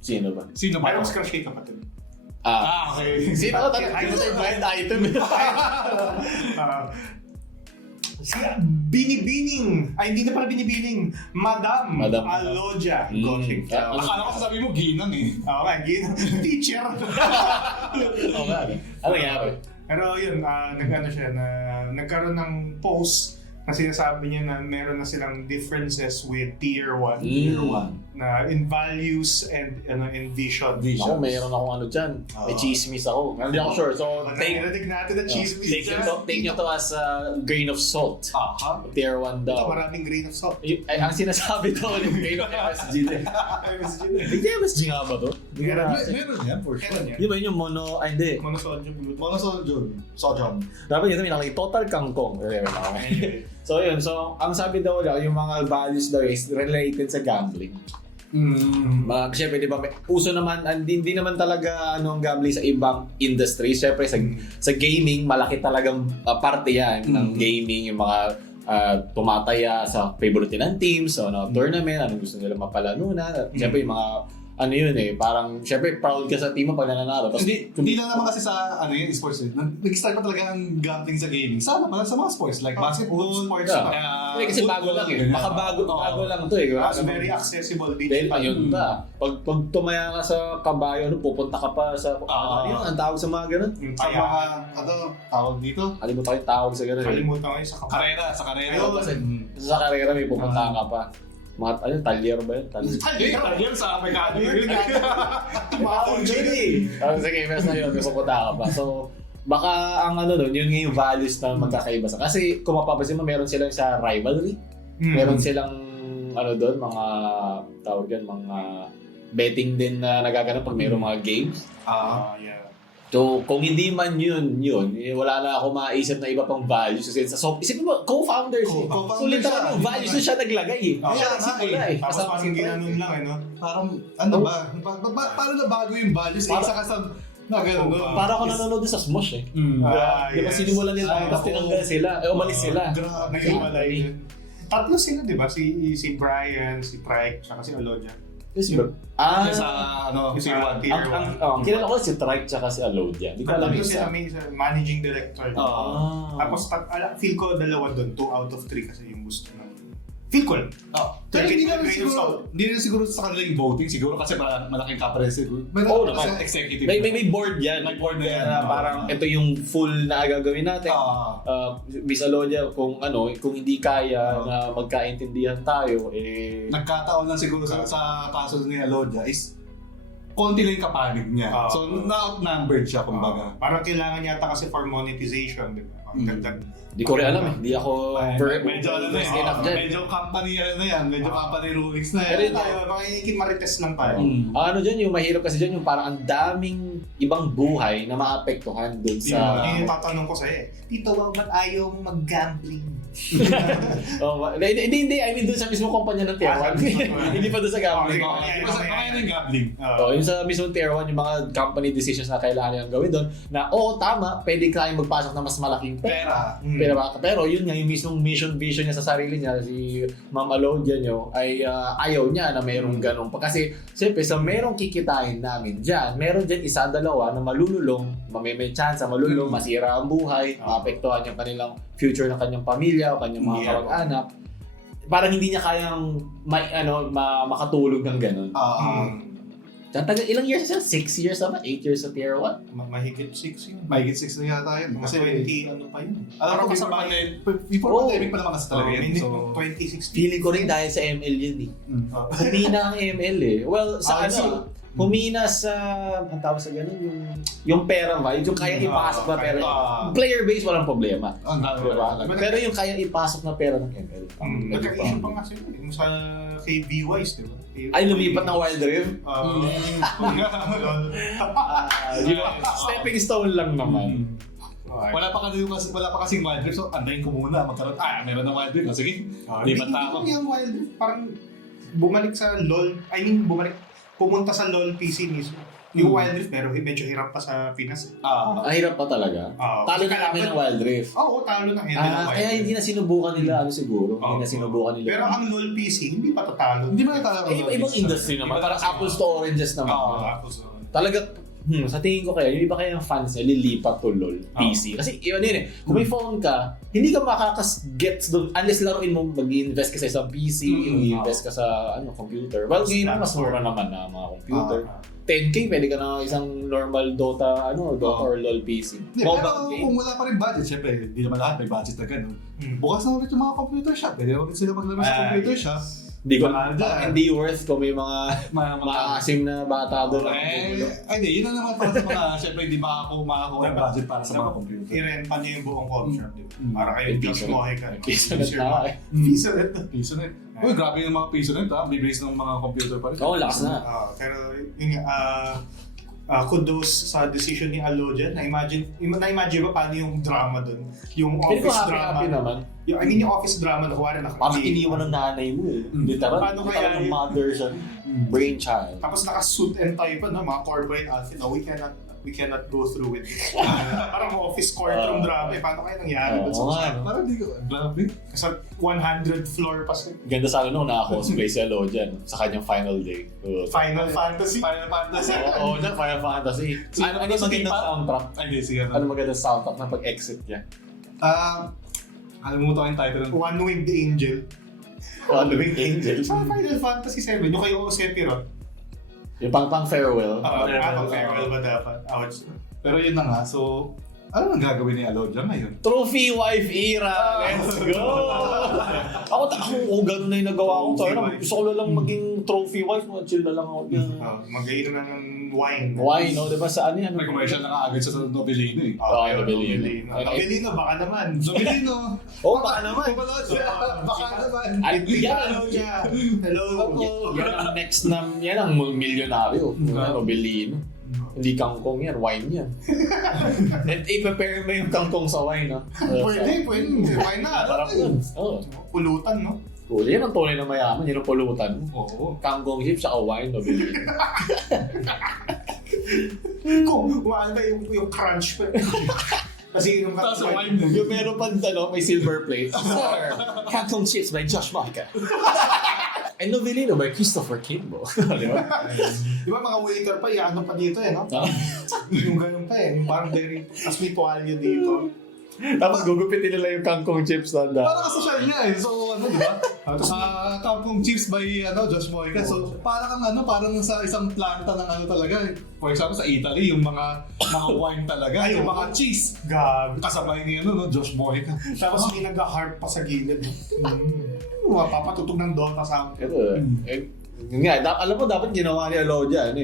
Sino ba? Sino ba? Pero mas crush kay kapatid. Okay. Sino ka talaga? Sino tayo blind item? Si Binibining, hindi na pala Binibining, Madam Alodia Goshik. Akala ko sasabihin mo, Ginang eh. Oo nga, teacher. Oo nga. Ano nangyari? Pero yun, nag-ano siya, nagkaroon ng post na sinasabi niya na meron na silang differences with Tier 1. Tier 1. Na in values and in vision. Ako, mayroon akong ano dyan. May chismis ako. Hindi ako sure. So, Narinig natin na chismis. take nyo to as a grain of salt. Tier 1 Ito, daw. maraming grain of salt. Ang sinasabi daw yung grain of MSG din. Hindi MSG nga ba to? Meron yan, for sure. Di ba yun yung mono... Ay, hindi. Monosodium glutamate. Sodium. Dapat yun namin total kangkong. So yun, so ang sabi daw daw, yung mga values daw is related sa gambling. Siyempre, di ba, uso naman, hindi naman talaga ang gambling sa ibang industry. Siyempre, sa gaming, malaki talagang parte yan ng gaming, yung mga tumataya sa favorite ng teams, so, tournament, anong gusto nila mapalanunan. Siyempre, yung mga yun parang, syempre, proud ka sa team mo pag nananalo. Hindi lang naman kasi sa sports eh. Nag-start pa talaga ang gambling sa gaming. Sana pala sa mga sports like basketball, sports. Kasi bago lang eh. Baka bago lang to eh. It's very accessible dito. Dahil pa yun ka. Pag tumaya ka sa kabayo, pupunta ka pa sa... Ano yun? Ang tawag sa mga ganun? Sa mga, tawag dito? Kalimutan ko yung tawag sa ganun. Kalimutan ko yung sa karera. Sa karera may pupunta ka pa. Mga talyer ba yun? Talyer sa Amerikano yun. Sige, mas na yun. Pupunta ka pa. So, baka ang yun yung values na magkakaiba sa. Kasi kung mapapansin mo, meron silang sa rivalry. Meron silang doon, mga tawag yan, mga betting din na nagaganap pag mayroong mga games. Yeah. So, kung hindi man yun, wala na ako maisip na iba pang values. Kasi isipin mo, co-founders eh. So, literal yung values na siya naglagay eh. Tapos parang ginanon lang no? Parang, ba? Paano na bago yung values? Isa ka sa... Para ako nanonood din sa Smosh eh. Di ba sinimulan nila, tapos tinanggal sila, umalis sila. Grabe. Tatlo sila, di ba? Si Brian, si Trike, saka si Alodia. Yes, bro. Kilala ko si Trike tsaka si Alodia. Di ko alam isa. May managing director. Tapos feel ko dalawa doon, 2 out of 3 kasi yung gusto ng feel ko lang. Pero hindi na siguro sa kanila yung voting. Siguro kasi malaking company siguro. Naman. Executive. May board yan. May board na yan. Parang ito yung full na gagawin natin. Miss Alodia, kung hindi kaya na magkaintindihan tayo, nagkataon lang siguro sa kaso ni Alodia is konti lang yung kapanig niya. So, na-outnumbered siya, kumbaga. Parang kailangan yata kasi for monetization, di ba? Di ko rin alam eh. Di ako medyo company medyo company rulings na yan. Pero tayo, makikinig marites lang tayo. Dyan, yung mahirap kasi dyan, yung parang ang daming ibang buhay na maapektuhan dun sa... Hindi yung tatanong ko sa'yo Tito, ba't ayaw mong mag-gambling? Hindi. I mean, dun sa mismo kumpanya ng Tier 1. Hindi pa dun sa gambling. Kaya yung gambling. Yung sa mismo Tier 1, yung mga company decisions na kailangan nilang gawin doon, na tama, pwede kayong magpasok na mas malaking pera. Pero yun nga, yung mismong mission vision niya sa sarili niya, si Ma'am Alodia nyo, ay ayaw niya na mayroong ganun. Kasi, siyempre, sa mayroong kikitain namin dyan, meron dyan isa, dalawa na malululong, may chance malulong, masira ang buhay, maapektuhan yung kanilang future ng kanyang pamilya o kanyang mga kamag-anak. Parang hindi niya kayang makatulog ng ganun. Ilang years siya? 6 years naman? 8 years sa Tier 1? Mahigit 6 yun. Mahigit 6 na yata yun. Kasi 20 pa yun. Alam ko before pandemic pa naman kasi talaga yun. So, 2016. Feeling ko rin dahil sa ML yun eh. Humina ang ML eh. Well, sa humina sa, ang tawag sa ganun, yung pera ba? Yung kaya ipasok na pera. Player base, walang problema. Pero yung kaya ipasok na pera ng ML. Nagka-issue pa nga sila. Yung sa kay V-Wise, di ba? Ay, lumipat ng Wild Rift? Stepping stone lang naman. Wala pa kasing Wild Rift, so andayin ko muna. Meron ng Wild Rift. Sige, lipat na ako. Hindi yung Wild Rift, parang bumalik sa LOL. Pumunta sa LOL PC mismo. Yung Wild Rift, pero medyo hirap pa sa Pinas. Hirap pa talaga. Talo na kami ng Wild Rift. Oo, talo na Wild Rift. Kaya hindi na sinubukan nila, siguro. Hindi na sinubukan nila. Pero ang LoL PC, hindi pa tatalo. Hindi man tatalo. Ibang industry naman. Parang apples to oranges naman. Apples to Talaga, sa tingin ko kaya, yung iba kaya ng fans niya, lilipat to LoL, PC. Kasi yun yun kung may phone ka, hindi ka makakas-gets doon unless laruin mo, mag-invest ka sa isang PC, mag-invest ka sa computer. Well, ngayon mas mura naman na mga computer. 10K, pwede ka na isang normal Dota, Dota or LoL PC. Pero kung wala pa rin budget, syempre, hindi naman lahat may budget na gano'n. Bukas na ulit yung mga computer shop. Pwede naman sila maglaro sa computer shop. Hindi worth kung may mga maasim na bata doon. Hindi, yun na naman para sa mga, syempre, hindi makakuha ng budget para sa mga computer. I-rent pa niyo yung buong coffee shop, di ba? Para kayo Josh Mohe ka. Pisonet na Pisonet. Uy, grabe yung mga Pisonet bibilis ng mga computer pa rin. Oo, lakas na. Pero yun kudos sa decision ni Alodia. Na-imagine ba paano yung drama doon? Yung office drama. Happy naman. Yung office drama na kuwari na parang iniwan ng nanay mo Literal. Paano kaya ng mother siya? Brainchild. Tapos naka-suit and tie pa, mga corporate outfit. No, we cannot go through with it. Parang office courtroom drama. Paano kaya nangyari? Parang di ko, grabe. Kasi 100 floor pa siya. Ganda sana nung naka-cosplay si Alodia sa kanyang final day. Final Fantasy? Oo, Final Fantasy. Ano magandang soundtrack? Hindi, sige. Ano magandang soundtrack na pag-exit niya? Alam mo ito yung title. One Winged Angel. One Winged Angel. Sa Final Fantasy 7, yung kayo Sephiroth. Yung pang farewell. Farewell ba dapat? Pero yun na nga, so ano ang gagawin ni Alodia ngayon? Trophy wife era! Let's go! Ako ganun na yung nagawa ko. Gusto ko lang maging trophy wife. Chill na lang ako. Mag-iinom na ng wine. Wine, diba sa ano yan? May commercial na kaagad sa Novelino Novelino. Novelino, baka naman. Novelino! Baka naman. Baka naman. Hello. Yan ang next na, yan ang milyonaryo. Novelino. Hindi kangkong yan, wine yan. At i-prepare mo yung kangkong sa wine, Pwede. Why not? Sarap yun. Pulutan, no? Cool. Yan ang tunay na mayaman, yan ang pulutan mo. Kangkong chips, saka wine, Novelino. Kung maanda yung crunch pa. Kasi yung wine, yung meron pa may silver plate. Sir, kangkong chips by Josh Maka. And Novelino by Christopher Kimball. Di ba? Di ba mga waiter pa, ano pa dito no? Yung ganun pa parang very, as may tuwalyo dito. Tapos gugupitin nila yung kangkong chips na Para kasosyal niya So di ba? Kangkong chips by Josh Moica. So parang parang sa isang planta ng talaga. For example, sa Italy, yung mga wine talaga, yung mga cheese. Kasabay ni Josh Moica. Tapos may nag-harp pa sa gilid. Mapapatutog ng Dota sound. Yun nga, alam mo dapat ginawa ni Alodia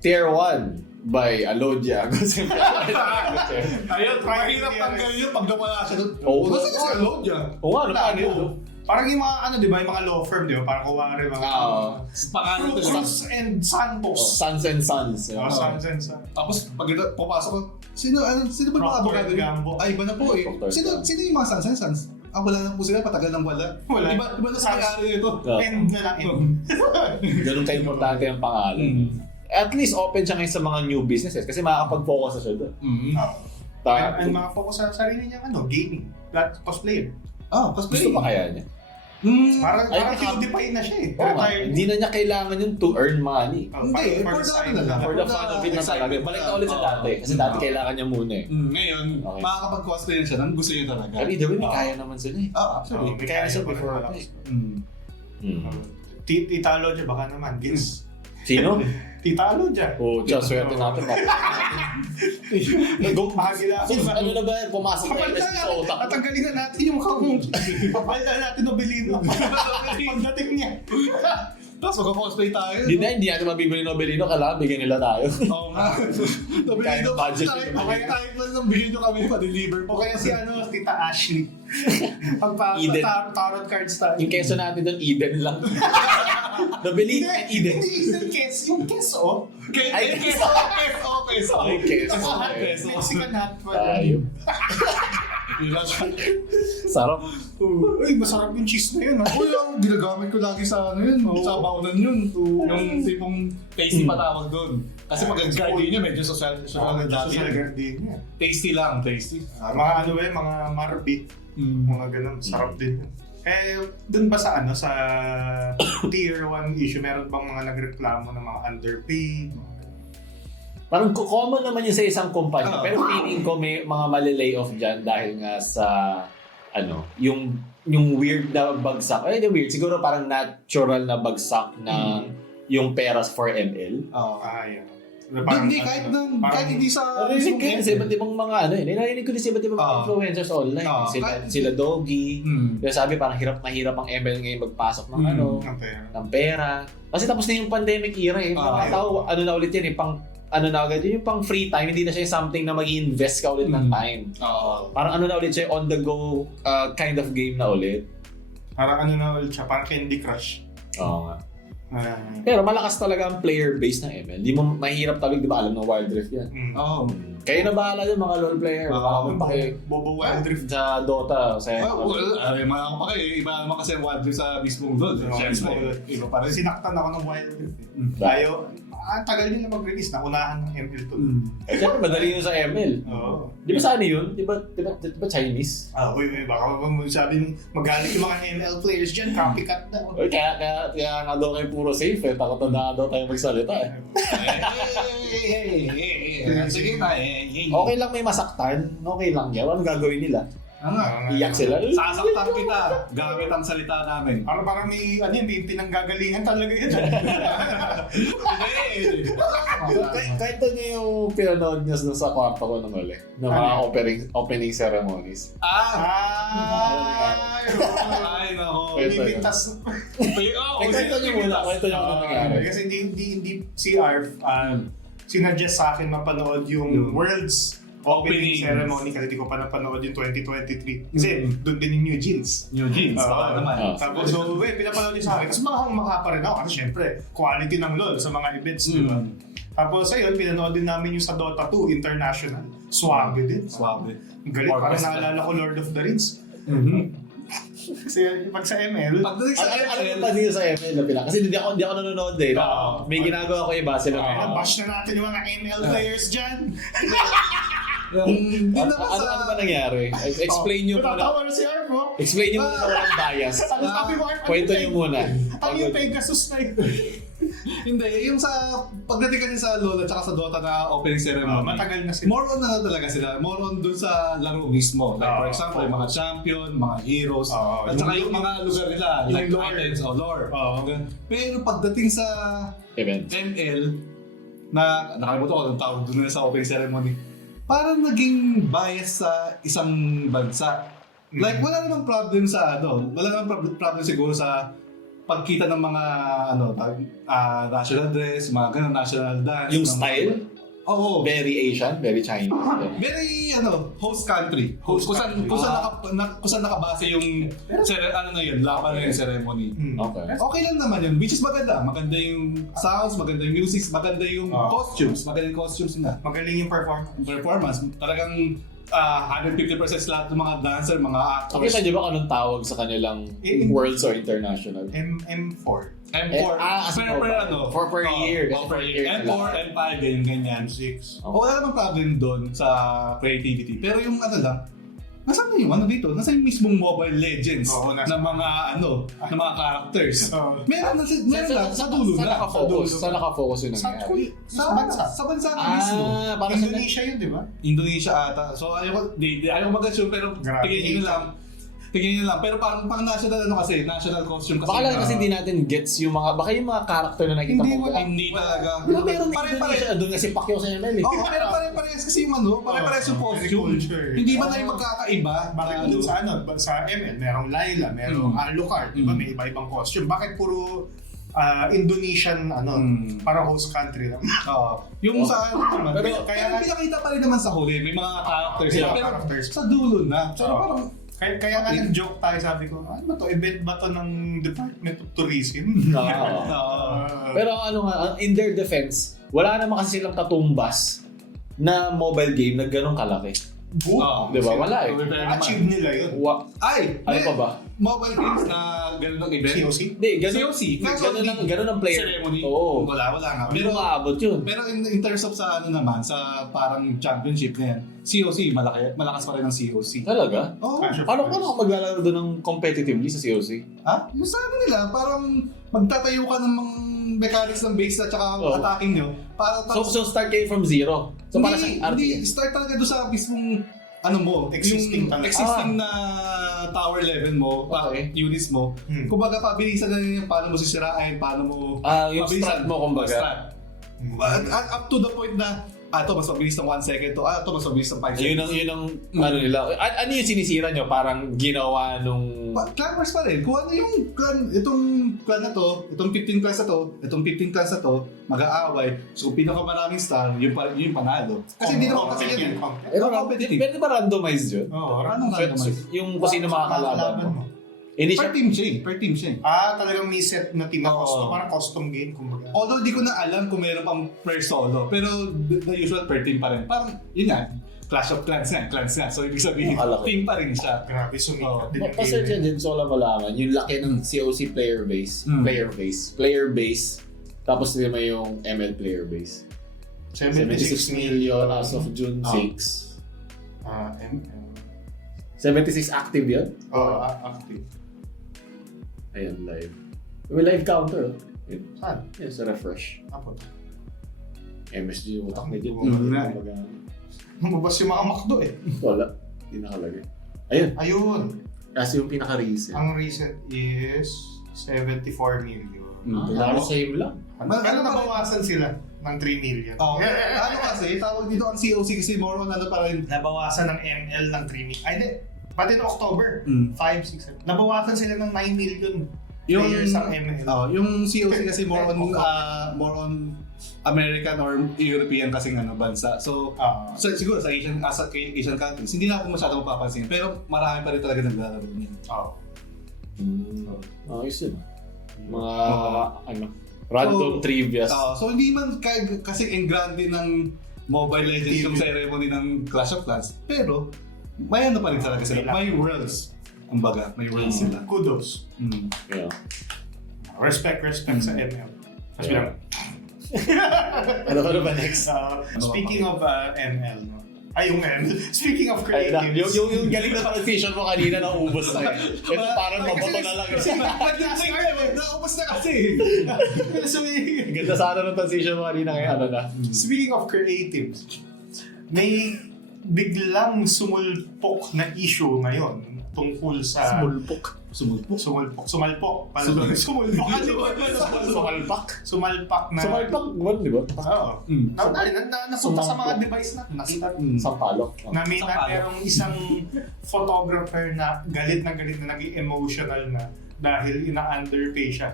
Tier 1 by Alodia. Ayun, mahirap tanggalin yun pag nawala siya doon. Kasi si Alodia. Oo nga, paano yun? Parang yung mga di ba, yung mga law firm, di ba? Parang kuwari mga Fruits and Santos. Sons and Sons. Sons and Sons. Tapos pag pumasok ko, sino ba mga abogado niyo? Ay, iba na po Sino yung mga Sons and Sons? Wala na po sila, patagal nang wala. Diba na sa pangalan nito? End na lang. Ganun ka-importante ang pangalan. At least open siya ngayon sa mga new businesses kasi makakapag-focus na siya doon. And makafocus sa sarili niya, gaming. Cosplayer. Gusto pa kaya niya? Parang PewDiePie na siya Hindi na niya kailangan yun to earn money. Hindi, for the fun of it na talaga. Balik na ulit sa dati. Kasi dati kailangan niya muna Ngayon, makakapag-cosplay siya nang gusto niya talaga. Pero either way, may kaya naman sila Absolutely. May kaya siya before. Tita Alodia, baka naman. Guess. Sino? Tita Alodia. Swerte natin. Bahagi na ako. Ano na ba yan? Pumasok na yung sa utak. Tatanggalin na natin yung papalitan natin Novelino. Pagdating niya. Tapos mag-cosplay tayo. Hindi natin mabibili Novelino. Kailangan bigyan nila tayo. Oo nga. Novelino, budget kahit man lang bigyan nyo kami, pa-deliver po. O kaya si Tita Ashley. Tarot cards tayo. Yung keso natin doon, Eden lang. Novelino and Eden. Hindi keso. Yung keso. Keso. Keso. Mexican hat. Tayo. Sarap. Uy, masarap yung cheese na yun. Uy, ginagamit ko lagi sa ano yun, sa baunan yun. Yung tipong tasty pa tawag doon. Kasi pag gardenia niya, medyo social dati. Social gardenia. Tasty lang, tasty. Mga ano eh, mga marbi. Mga ganun, sarap din yun. Eh, dun ba sa ano, sa tier 1 issue, meron bang mga nagreklamo ng mga underpaid? Parang common naman yun sa isang kumpanya. Pero feeling ko may mga malilay off dyan dahil nga sa yung weird na bagsak. Ay, hindi weird. Siguro parang natural na bagsak na yung peras for ML. Yun. Hindi, kahit hindi sa... Narinig ko yun sa iba't ibang mga narinig ko din sa iba't ibang mga influencers online. Sila Doggy. Kaya sabi parang hirap na hirap ang ML ngayon magpasok ng ng pera. Kasi tapos na yung pandemic era eh. Mga tao, na ulit yan eh, yung pang free time, hindi na siya something na mag-invest ka ulit ng time. Parang na ulit siya, on the go kind of game na ulit. Parang na ulit siya, parang Candy Crush. Oo nga. Pero malakas talaga ang player base ng ML. Di mo mahirap talaga, di ba alam ng Wild Rift yan? Kayo na bahala dun mga LoL player. Bobo Wild Rift sa Dota. Mga iba naman kasi ang Wild Rift sa mismong LoL. Iba pa rin. Sinaktan ako ng Wild Rift. Tayo, ang tagal nila mag-release, nakunahan ng ML to. Siyempre, madali yun sa ML. Di ba saan yun? Di ba Chinese? Baka sabi magaling yung mga ML players dyan, copycat na. Kaya nga daw kayo puro safe eh. Takot na daw tayo magsalita eh. Sige na Okay lang may masaktan. Okay lang yan. Ano gagawin nila? Iyak sila. Sasaktan kita gamit ang salita namin. Parang may pinanggagalingan talaga yun. Kahit niyo yung pinanood niyo sa kwarto ko ng uli. Ng mga opening ceremonies. Ay, nako. Pinipintas. Kwento niyo muna. Kwento niyo ano nangyari. Kasi hindi si Arf sinuggest sa akin mapanood yung Worlds opening ceremony kasi di ko pa napanood yung 2023. Kasi doon din yung New Jeans. Naman. Tapos pinapanood yun sa akin. Tapos makahang pa rin ako kasi syempre, quality ng LoL sa mga events. Diba? Tapos ayun, pinanood din namin yung sa Dota 2 International. Swabe din. Ang galing, parang naalala ko Lord of the Rings. Kasi pag sa ML... Ano pa din sa ML na pila? Kasi hindi ako nanonood eh. May ginagawa ko iba sila. Bash na natin yung mga ML players dyan. Ano ba nangyari? Explain nyo muna. Natatawa na si Arf mo. Explain nyo muna walang bias. Sabi mo, Arf, kwento nyo muna. Ang yung Pegasus na yun. Hindi, yung sa pagdating kasi sa LoL at saka sa Dota na opening ceremony. Matagal na sila. More on talaga sila. More on dun sa laro mismo. Like for example, yung mga champion, mga heroes, at saka yung mga lugar nila, like items o lore. Pero pagdating sa event ML, na nakalimutan ko anong tawag dun na sa opening ceremony, parang naging bias sa isang bansa. Like wala namang problem sa wala namang problem siguro sa pagkita ng mga national dress, mga ganun, national dance. Yung style? Oo. Very Asian, very Chinese. Very, host country. Kung saan nakabase yung, laban na yung ceremony. Okay lang naman yun, which is maganda. Maganda yung sounds, maganda yung music, maganda yung costumes. Maganda yung costumes na. Magaling yung performance. Talagang 150% lahat ng mga dancer, mga actors. Nakita niyo ba anong tawag sa kanilang worlds or international? M4. M4. Per year. M4, M5, ganyan. 6. Wala namang problem doon sa creativity. Pero yung nasaan na yung dito? Nasa yung mismong Mobile Legends na mga na mga characters. Meron lang sa dulo na. Saan naka-focus yun nangyari? Sa bansa na mismo. Indonesia yun, di ba? Indonesia ata. So ayaw mag-assume pero tingin nyo lang. Pero pang national kasi, national costume kasi. Baka lang kasi hindi natin gets yung mga, baka yung mga character na nakita mo. Hindi talaga. Pero meron Indonesia, doon kasi Pacquiao sa ML eh. Oo, pero pare-parehas kasi yung pare-parehas yung costume. Hindi ba na yung magkakaiba? Bakit doon sa ML, merong Layla, merong Alucard, di ba? May iba-ibang costume. Bakit puro Indonesian para host country lang? Yung sa naman. Pero kaya pinakita pa rin naman sa huli, may mga characters sila. Pero sa dulo na. So parang kaya nga nag-joke tayo, sabi ko, ano ba to? Event ba to ng Department of Tourism? Pero in their defense, wala naman kasi silang katumbas na mobile game na ganun kalaki. Boom. Di ba? Wala eh. Achieve nila yun. Ay! Ano pa ba? Mobile games na ganun ang event. COC? Hindi, ganun. COC. Ganun ang player. Ceremony. Oo. Wala nga. Pero maabot yun. Pero in terms of sa ano naman, sa parang championship na yan, COC, malakas pa rin ang COC. Talaga? Oo. Paano ka maglalaro doon ng competitively sa COC? Ha? Yung sa ano nila, parang magtatayo ka ng mga mechanics ng base at saka Oo. attacking nyo. Para So start kayo from zero? So para sa hindi, start talaga doon sa mismong ano mo, Existing yung talaga. existing na tower level mo, Okay. units mo. Kumbaga pabilisan na yun yung paano mo sisirain, paano mo yung mabilisan. strat mo kumbaga. Strat. Up to the point na ito mas mabilis ng 1 second to, ito mas mabilis ng 5 seconds. Yun ang ano nila. Ano yung sinisira nyo? Parang ginawa nung... Clan Wars pa rin. Kung ano yung clan, itong clan na to, itong 15 clans na to, itong 15 clans na to, mag-aaway. So kung pinakamaraming star, yung panalo. Kasi hindi naman kasi yan. Competitive. Pero di ba randomized yun? Oo, Anong randomized? Yung kung sino makakalaban mo. Hindi Per siya... team siya. Talagang may set na team na Oo. custom. Parang custom game, kumbaga. Although di ko na alam kung meron pang per solo, pero the usual per team pa rin. Parang, yun nga, Clash of Clans nga. So ibig sabihin, Malaki. team pa rin siya. Grabe, sumikat din yung Kasi game. dyan so lang malaman, yung laki ng COC player base, player base, tapos din may yung ML player base. 76 million as of June 6. ML. 76 active yun? Active. Ayan, live. May live counter. Yun. Saan? Yes, refresh. Apo. MSG yung utak na dyan. nga. Lumabas yung mga McDo eh. Wala. Hindi nakalagay. Ayun. Ayun. Kasi yung pinaka-recent. Ang recent is 74 million. Same lang. Pero nabawasan sila ng 3 million. Ano kasi, tawag dito ang COC kasi more on ano pa rin. Nabawasan ng ML ng 3 million. Ay, di. Pati in October, 5, 6, 7. Nabawasan sila ng 9 million players ang ML. Yung COC kasi more on American or European kasing bansa. So, siguro sa Asian countries, hindi natin masyadong mapapansin. Pero marami pa rin talaga naglalaro niyan. Ayos yun. Mga random trivia. So, hindi man kasi engrande ng Mobile Legends yung ceremony ng Clash of Clans. Pero, may pa rin talaga sila. May worlds. Kumbaga, may worlds sila. Kudos. Yeah. Respect sa ML. Yeah. Ano ba next? Speaking of ML, no? Yung ML. Speaking of creatives. Yung galing na transition mo kanina na ubos na eh. Ito parang mabato na lang. Naubos na kasi. Ganda sana ng transition mo kanina kaya na. Speaking of creatives, may biglang sumulpok na issue ngayon tungkol sa... Sumulpok. Sumalpok na... Di ba? Oo. Napunta sa mga device na nakita. Sampalok. Na merong isang photographer na galit na naging emotional na dahil ina-underpay siya.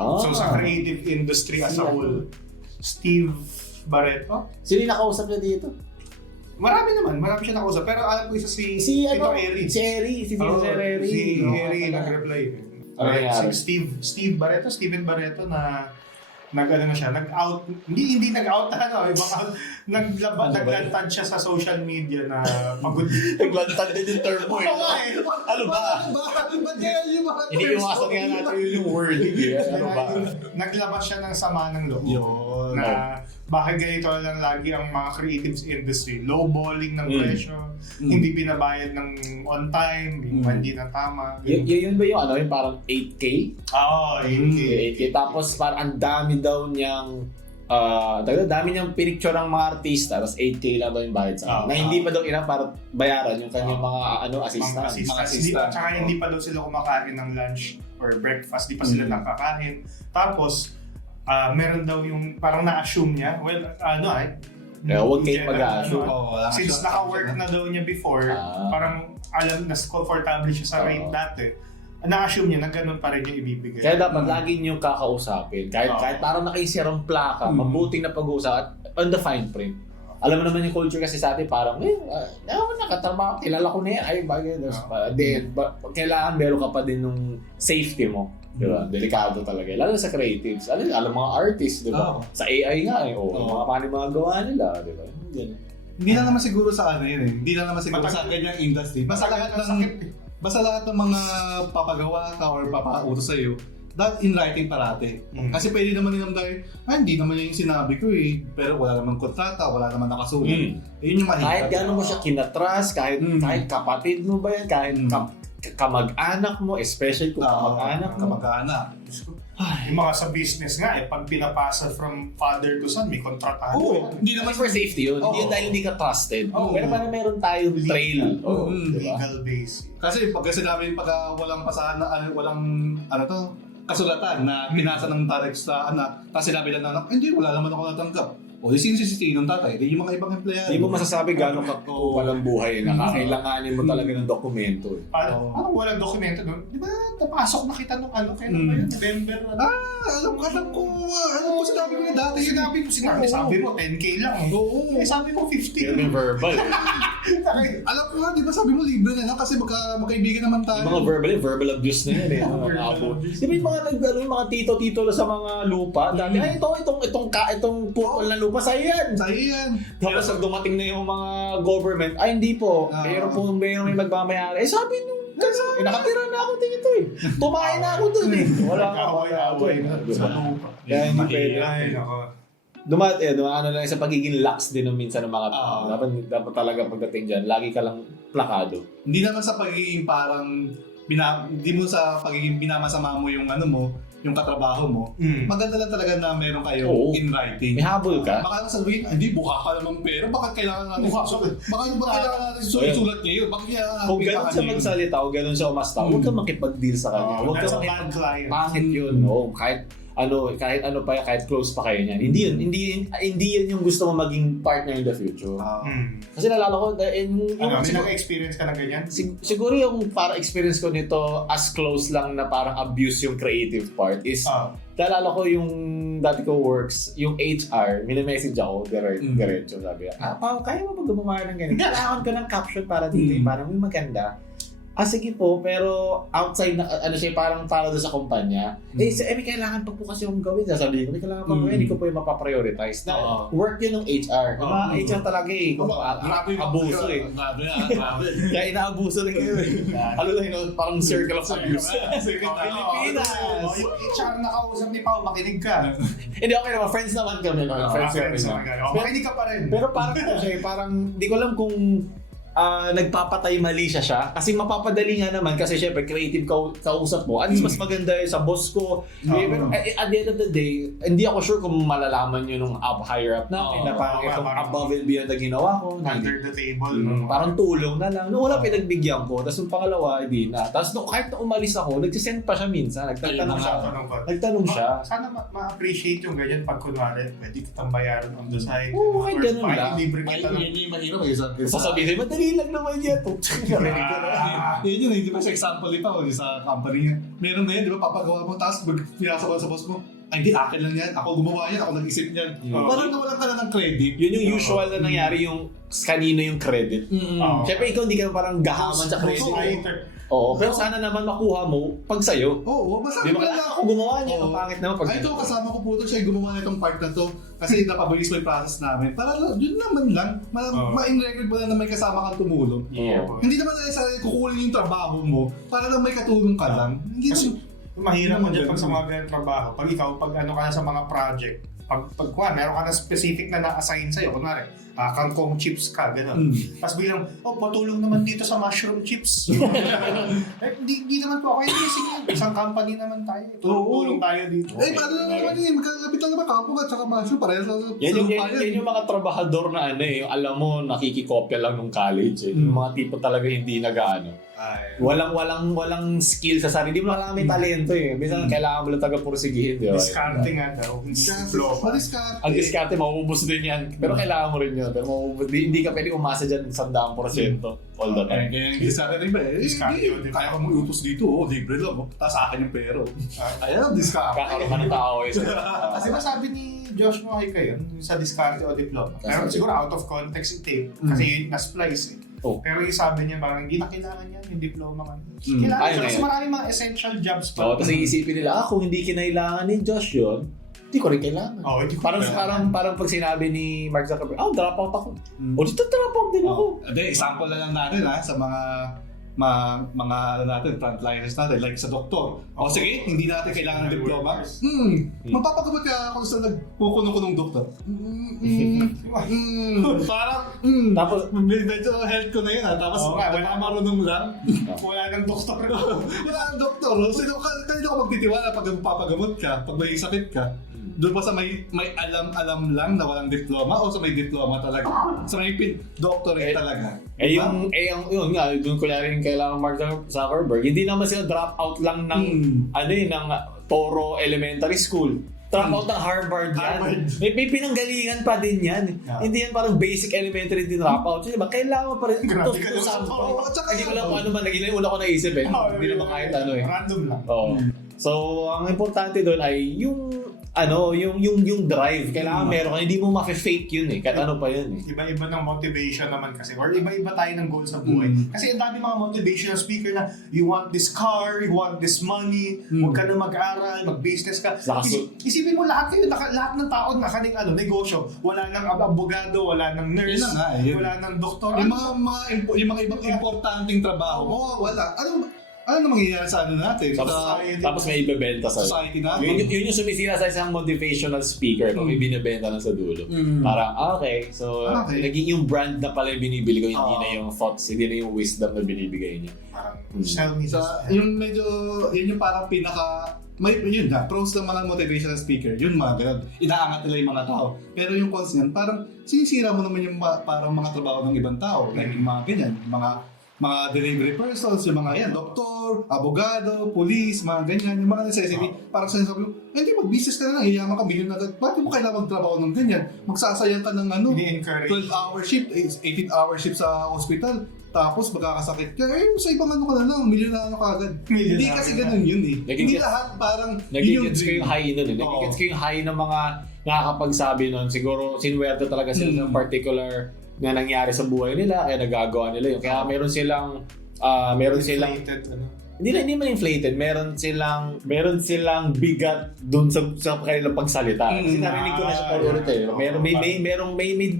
So sa creative industry as a whole, Steve Barreto? Sino yung nakausap niya dito? Marami siya nakausap. Pero alam ko isa si Tito Eri. Si Eri. Si Eri nag-reply. Steven Barreto na nag-out, hindi nag-out naglantad siya sa social media na pagod. Naglantad din yung term mo eh. Ano ba? Ba't kaya yung mga Hindi iwasan nga natin yung wording eh. Ano ba? Naglabas siya ng sama ng loob. Yun. Na bakit ganito lang lagi ang mga creatives industry. Lowballing ng presyo, hindi binabayad ng on time, hindi na tama. Yun ba yung parang 8K? Oo, 8K. Tapos parang ang dami daw niyang dami niyang pinicture ng mga artista, tapos 8K lang daw yung bayad sa kanila. Na hindi pa daw ina para bayaran yung kanyang mga assistants. Tsaka hindi pa daw sila kumakain ng lunch or breakfast, di pa sila nakakain. Tapos, meron daw yung parang na-assume niya, huwag kayong mag-a-assume. Since naka-work na daw niya before, parang alam na comfortable siya sa rate dati, na-assume niya na ganun pa rin yung ibibigay. Kaya dapat lagi niyong kakausapin. Kahit parang nakisirang plaka, mabuting na pag-uusap on the fine print. Alam mo naman yung culture kasi sa atin, parang, nakatrabaho, kilala ko na yan, ay bagay. Kailangan meron ka pa din nung safety mo. Diba? Delikado talaga. Lalo sa creatives. Alam mga artists, diba? Sa AI nga mga paano mga gawa nila, diba? Hindi lang naman siguro sa ano yun eh. Hindi lang naman siguro sa ganyang industry. Basta lahat ng mga papagawa ka or papautos sa'yo, that in writing parate. Kasi pwede naman nilang dahil, hindi naman yung sinabi ko eh. Pero wala naman kontrata, wala naman nakasulat. Yun yung mahirap. Kahit gano'n mo siya kinatras, kahit kapatid mo ba yan, kahit kamag-anak mo, especially kung kamag-anak mo. Kamag-anak. Yung mga sa business nga, pag pinapasa from father to son, may kontratahan. Hindi naman For safety yun. Hindi yun dahil hindi ka trusted. Pero parang meron tayong trail. Diba? Legal base. Kasi pag sinabi walang pasahan na walang kasulatan na pinasa ng tarek sa anak, tapos sinabi lang na hindi, wala naman ako natanggap. O di sinisisi ng tatay, di yung mga ibang empleyado. Hindi mo masasabi gano'ng walang buhay na kakailanganin mo talaga ng dokumento. Parang walang dokumento doon. Di ba, napasok na kita nung kailan ba yun? November? Alam ko, sinabi ko na dati. Sabi mo, 10K lang. Oo. Sabi mo, 50. Yun yung verbal. Alam ko nga, di ba sabi mo libre na lang kasi magkaibigan naman tayo. Yung mga verbal abuse na yan eh. Di ba yung mga tito-tito sa mga lupa? Dati, itong putol na lupa, sa'yo yan. Tapos pag dumating na yung mga government, hindi po. Mayroon may magmamayari. Sabi nung nakatira na ako dito eh. Tumahin na ako dun eh. Wala ako. Kaya hindi pwede. Dumaan na lang sa pagiging lax din minsan ng mga tao. Dapat talaga pagdating dyan, lagi ka lang plakado. Hindi naman sa pagiging parang hindi mo sa pagiging binamasama mo yung yung katrabaho mo. Maganda lang talaga na meron kayo in writing. May habol ka? Baka sabihin, hindi, buka ka naman pero bakit kailangan natin kailangan natin sulat niya yun? Bakit kailangan natin kung gano'n siya magsalita o gano'n siya umasta, huwag ka makipag-deal sa kanya. Huwag ka pangit yun. Kahit kahit close pa kayo niyan. Hindi yun yung gusto mo maging partner in the future. Kasi nalala ko, may nag-experience ka na ganyan? Siguro yung para experience ko nito as close lang na parang abuse yung creative part is nalala ko yung dati ko works, yung HR, minamessage ako diretso, sabi Pao, kaya mo ba gumawa ng ganyan? Kailangan ko ng caption para dito, parang may maganda. Sige po, pero outside na, siya, parang para doon sa kumpanya. May kailangan pa po kasi yung gawin. Sasabihin ko, may kailangan pa po, hindi ko po yung mapaprioritize. Na work yun ng HR. Yung mga HR talaga abuso eh. Kaya inaabuso rin kayo eh. Parang circle of abuse. Pilipinas! Yung HR na kausap ni Pao, makinig ka. Hindi, okay naman. Friends naman kami. Makinig ka pa rin. Pero parang, di ko alam kung nagpapatay mali siya kasi mapapadali nga naman kasi syempre creative kausap mo at mas maganda sa boss ko pero at the end of the day hindi ako sure kung malalaman yun nung higher up namin na parang itong above and beyond na ginawa ko under the table parang tulong na lang wala pinagbigyan ko tapos yung pangalawa hindi na tapos kahit na umalis ako nagsisend pa siya minsan nagtanong siya sana ma-appreciate yung ganyan pag kunwari pwede kitang bayaran on the side kahit ganun lang yun yung mahirap sasabihin madali lang naman yan. Yun yun, di ba sa example pa sa company niya. Meron na yan, di ba, papagawa mo, tapos pinasa ko sa boss mo, hindi, akin lang yan, ako gumawa yan, ako nag-isip niyan. Parang nawalan ka na ng credit. Yun yung usual na nangyari yung kanino yung credit. Siyempre ikaw hindi ka parang gahaman sa credit. Pero sana naman makuha mo pag sa'yo. Basta ako gumawa niya, pangit naman pag ito kasama ko po ito, siya gumawa nitong part na to kasi napabilis mo yung process namin. Para yun naman lang, ma-in-record mo lang na may kasama kang tumulong. Hindi naman sa kukunin yung trabaho mo para lang may katulong ka lang. Mahirap mo dyan pag sa mga ganyan trabaho. Pag ikaw, pag ka na sa mga project, pag meron ka na specific na na-assign sa'yo, kunwari, kangkong chips ka, gano'n. Tapos bilang, patulong naman dito sa mushroom chips. Di naman po, okay, sige, isang company naman tayo. Tulong tayo dito. Paano naman magkakapit lang naman kangkong at saka mushroom, parehas lang. Yan yung mga trabahador na yung alam mo, nakikikopya lang nung college. Yung mga tipo talaga hindi nag-ano. Walang skill sa sarili. Hindi mo lang may talento eh. Minsan kailangan mo lang taga-pursigihin. Diskarte nga daw. Ang diskarte, maubos din yan. Pero kailangan mo rin yun. Pero hindi ka pwede umasa dyan 100% all the time. Kaya diskarte rin ba eh? Kaya ka mo iutos dito, libre lang. Tapos sa akin yung pero. Ayan, diskarte. Kakaroon ka ng tao eh. Kasi ba sabi ni Josh Mojica yun sa diskarte o diploma? Pero siguro out of context yung tape. Kasi na-splice eh. Pero yung sabi niya parang hindi na kailangan yan yung diploma nga. Kailangan kasi maraming mga essential jobs pa. Tapos iisipin nila, kung hindi kinailangan ni Josh yun, Hindi ko rin kailangan. Hindi ko Parang kailangan. parang pag sinabi ni Mark Zuckerberg, drop out ako. O dito drop out din ako. Example na lang natin sa mga natin, frontliners natin, like sa doktor. Sige, hindi natin kailangan ng diploma. Magpapagamot ka kung sa nagkukunong doktor. Parang, Tapos, medyo health ko na yun Tapos, wala marunong lang. Wala nang doktor. Wala ang doktor. Kanina ko magtitiwala pag papagamot ka, pag may sakit ka. Doon pa sa may alam-alam lang na walang diploma o sa may diploma talaga? Sa may doctorate talaga? yun nga, doon ko rin kailangan Mark Zuckerberg. Hindi naman sila drop out lang ng, ng Toro Elementary School. Drop out ng Harvard yan. May pinanggalingan pa din yan. Hindi yan parang basic elementary din drop out. Diba? Kailangan pa rin ito sa sample. Hindi ko lang kung ano man, naging una ko naisip Hindi naman kahit ano Random lang. So, ang importante doon ay yung drive. Kailangan meron ka, hindi mo ma-fake yun kahit ano pa yun Iba-iba ng motivation naman kasi or iba-iba tayo ng goal sa buhay. Kasi ang dami mga motivational speaker na you want this car, you want this money, huwag ka na mag-aral, mag-business ka. Isipin mo lahat ng tao nakaning negosyo. Wala nang abogado, wala nang nurse, wala nang doktor. Yung mga ibang importanteng trabaho, wala. Ano na mangyayari sa natin? Tapos may ibebenta sa society natin. Yun yung sumisira sa isang motivational speaker kung may binibenta lang sa dulo. Parang, okay. So, naging yung brand na pala yung binibili ko, hindi na yung thoughts, hindi na yung wisdom na binibigay niya. Parang, sell me yung medyo, yun yung parang yun na, pros ng mga motivational speaker, yun mga ganun. Inaangat nila yung mga tao. Pero yung cons niyan, parang sinisira mo naman yung parang mga trabaho ng ibang tao. Like yung mga ganyan, mga delivery persons, yung mga doktor, abogado, police, mga ganyan, yung mga necessity. Parang sinasabi mo, hindi, mag-business ka na lang, iyaman ka, milyon na agad. Bakit mo kailangan magtrabaho ng ganyan? Magsasayang ka ng 12-hour shift, 18-hour shift sa hospital. Tapos magkakasakit ka, sa ibang ka na lang, milyon na ka agad. Hindi kasi ganun yun Hindi lahat parang nagigets ko yung high nun Nagigets ko yung high ng mga nakakapagsabi nun. Siguro, sinwerte talaga sila ng particular na nangyari sa buhay nila, kaya nagagawa nila yun. Kaya meron silang hindi man inflated, meron silang bigat dun sa kanilang pagsalita. Kasi narinig ko na siya ulit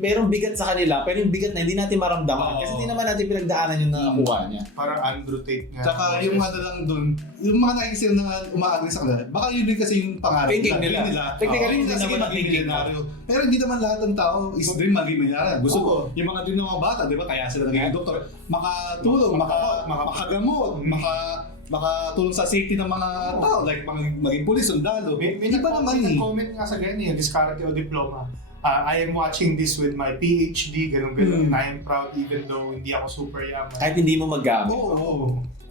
merong bigat sa kanila, pero yung bigat na hindi natin maramdaman kasi hindi naman natin pinagdaanan yung nakakuha niya. Parang Andrew Tate nga. Tsaka yung lang dun, yung mga nakikisira na umaagri sa kanila, baka yun din kasi yung pangarap thinking nila. Technically, hindi naman maging milyonaryo. Pero hindi naman lahat ng tao is dream maging milyonaryo. Gusto ko, yung mga dream ng mga bata, di ba, kaya sila naging doktor, makatulong, makagamot, makatulong sa safety ng mga tao, like maging pulis, sundalo. May nag-comment nga sa ganyan, discarte o diploma. I am watching this with my PhD, ganun. And I am proud even though hindi ako super yaman. Kahit hindi mo maggamit.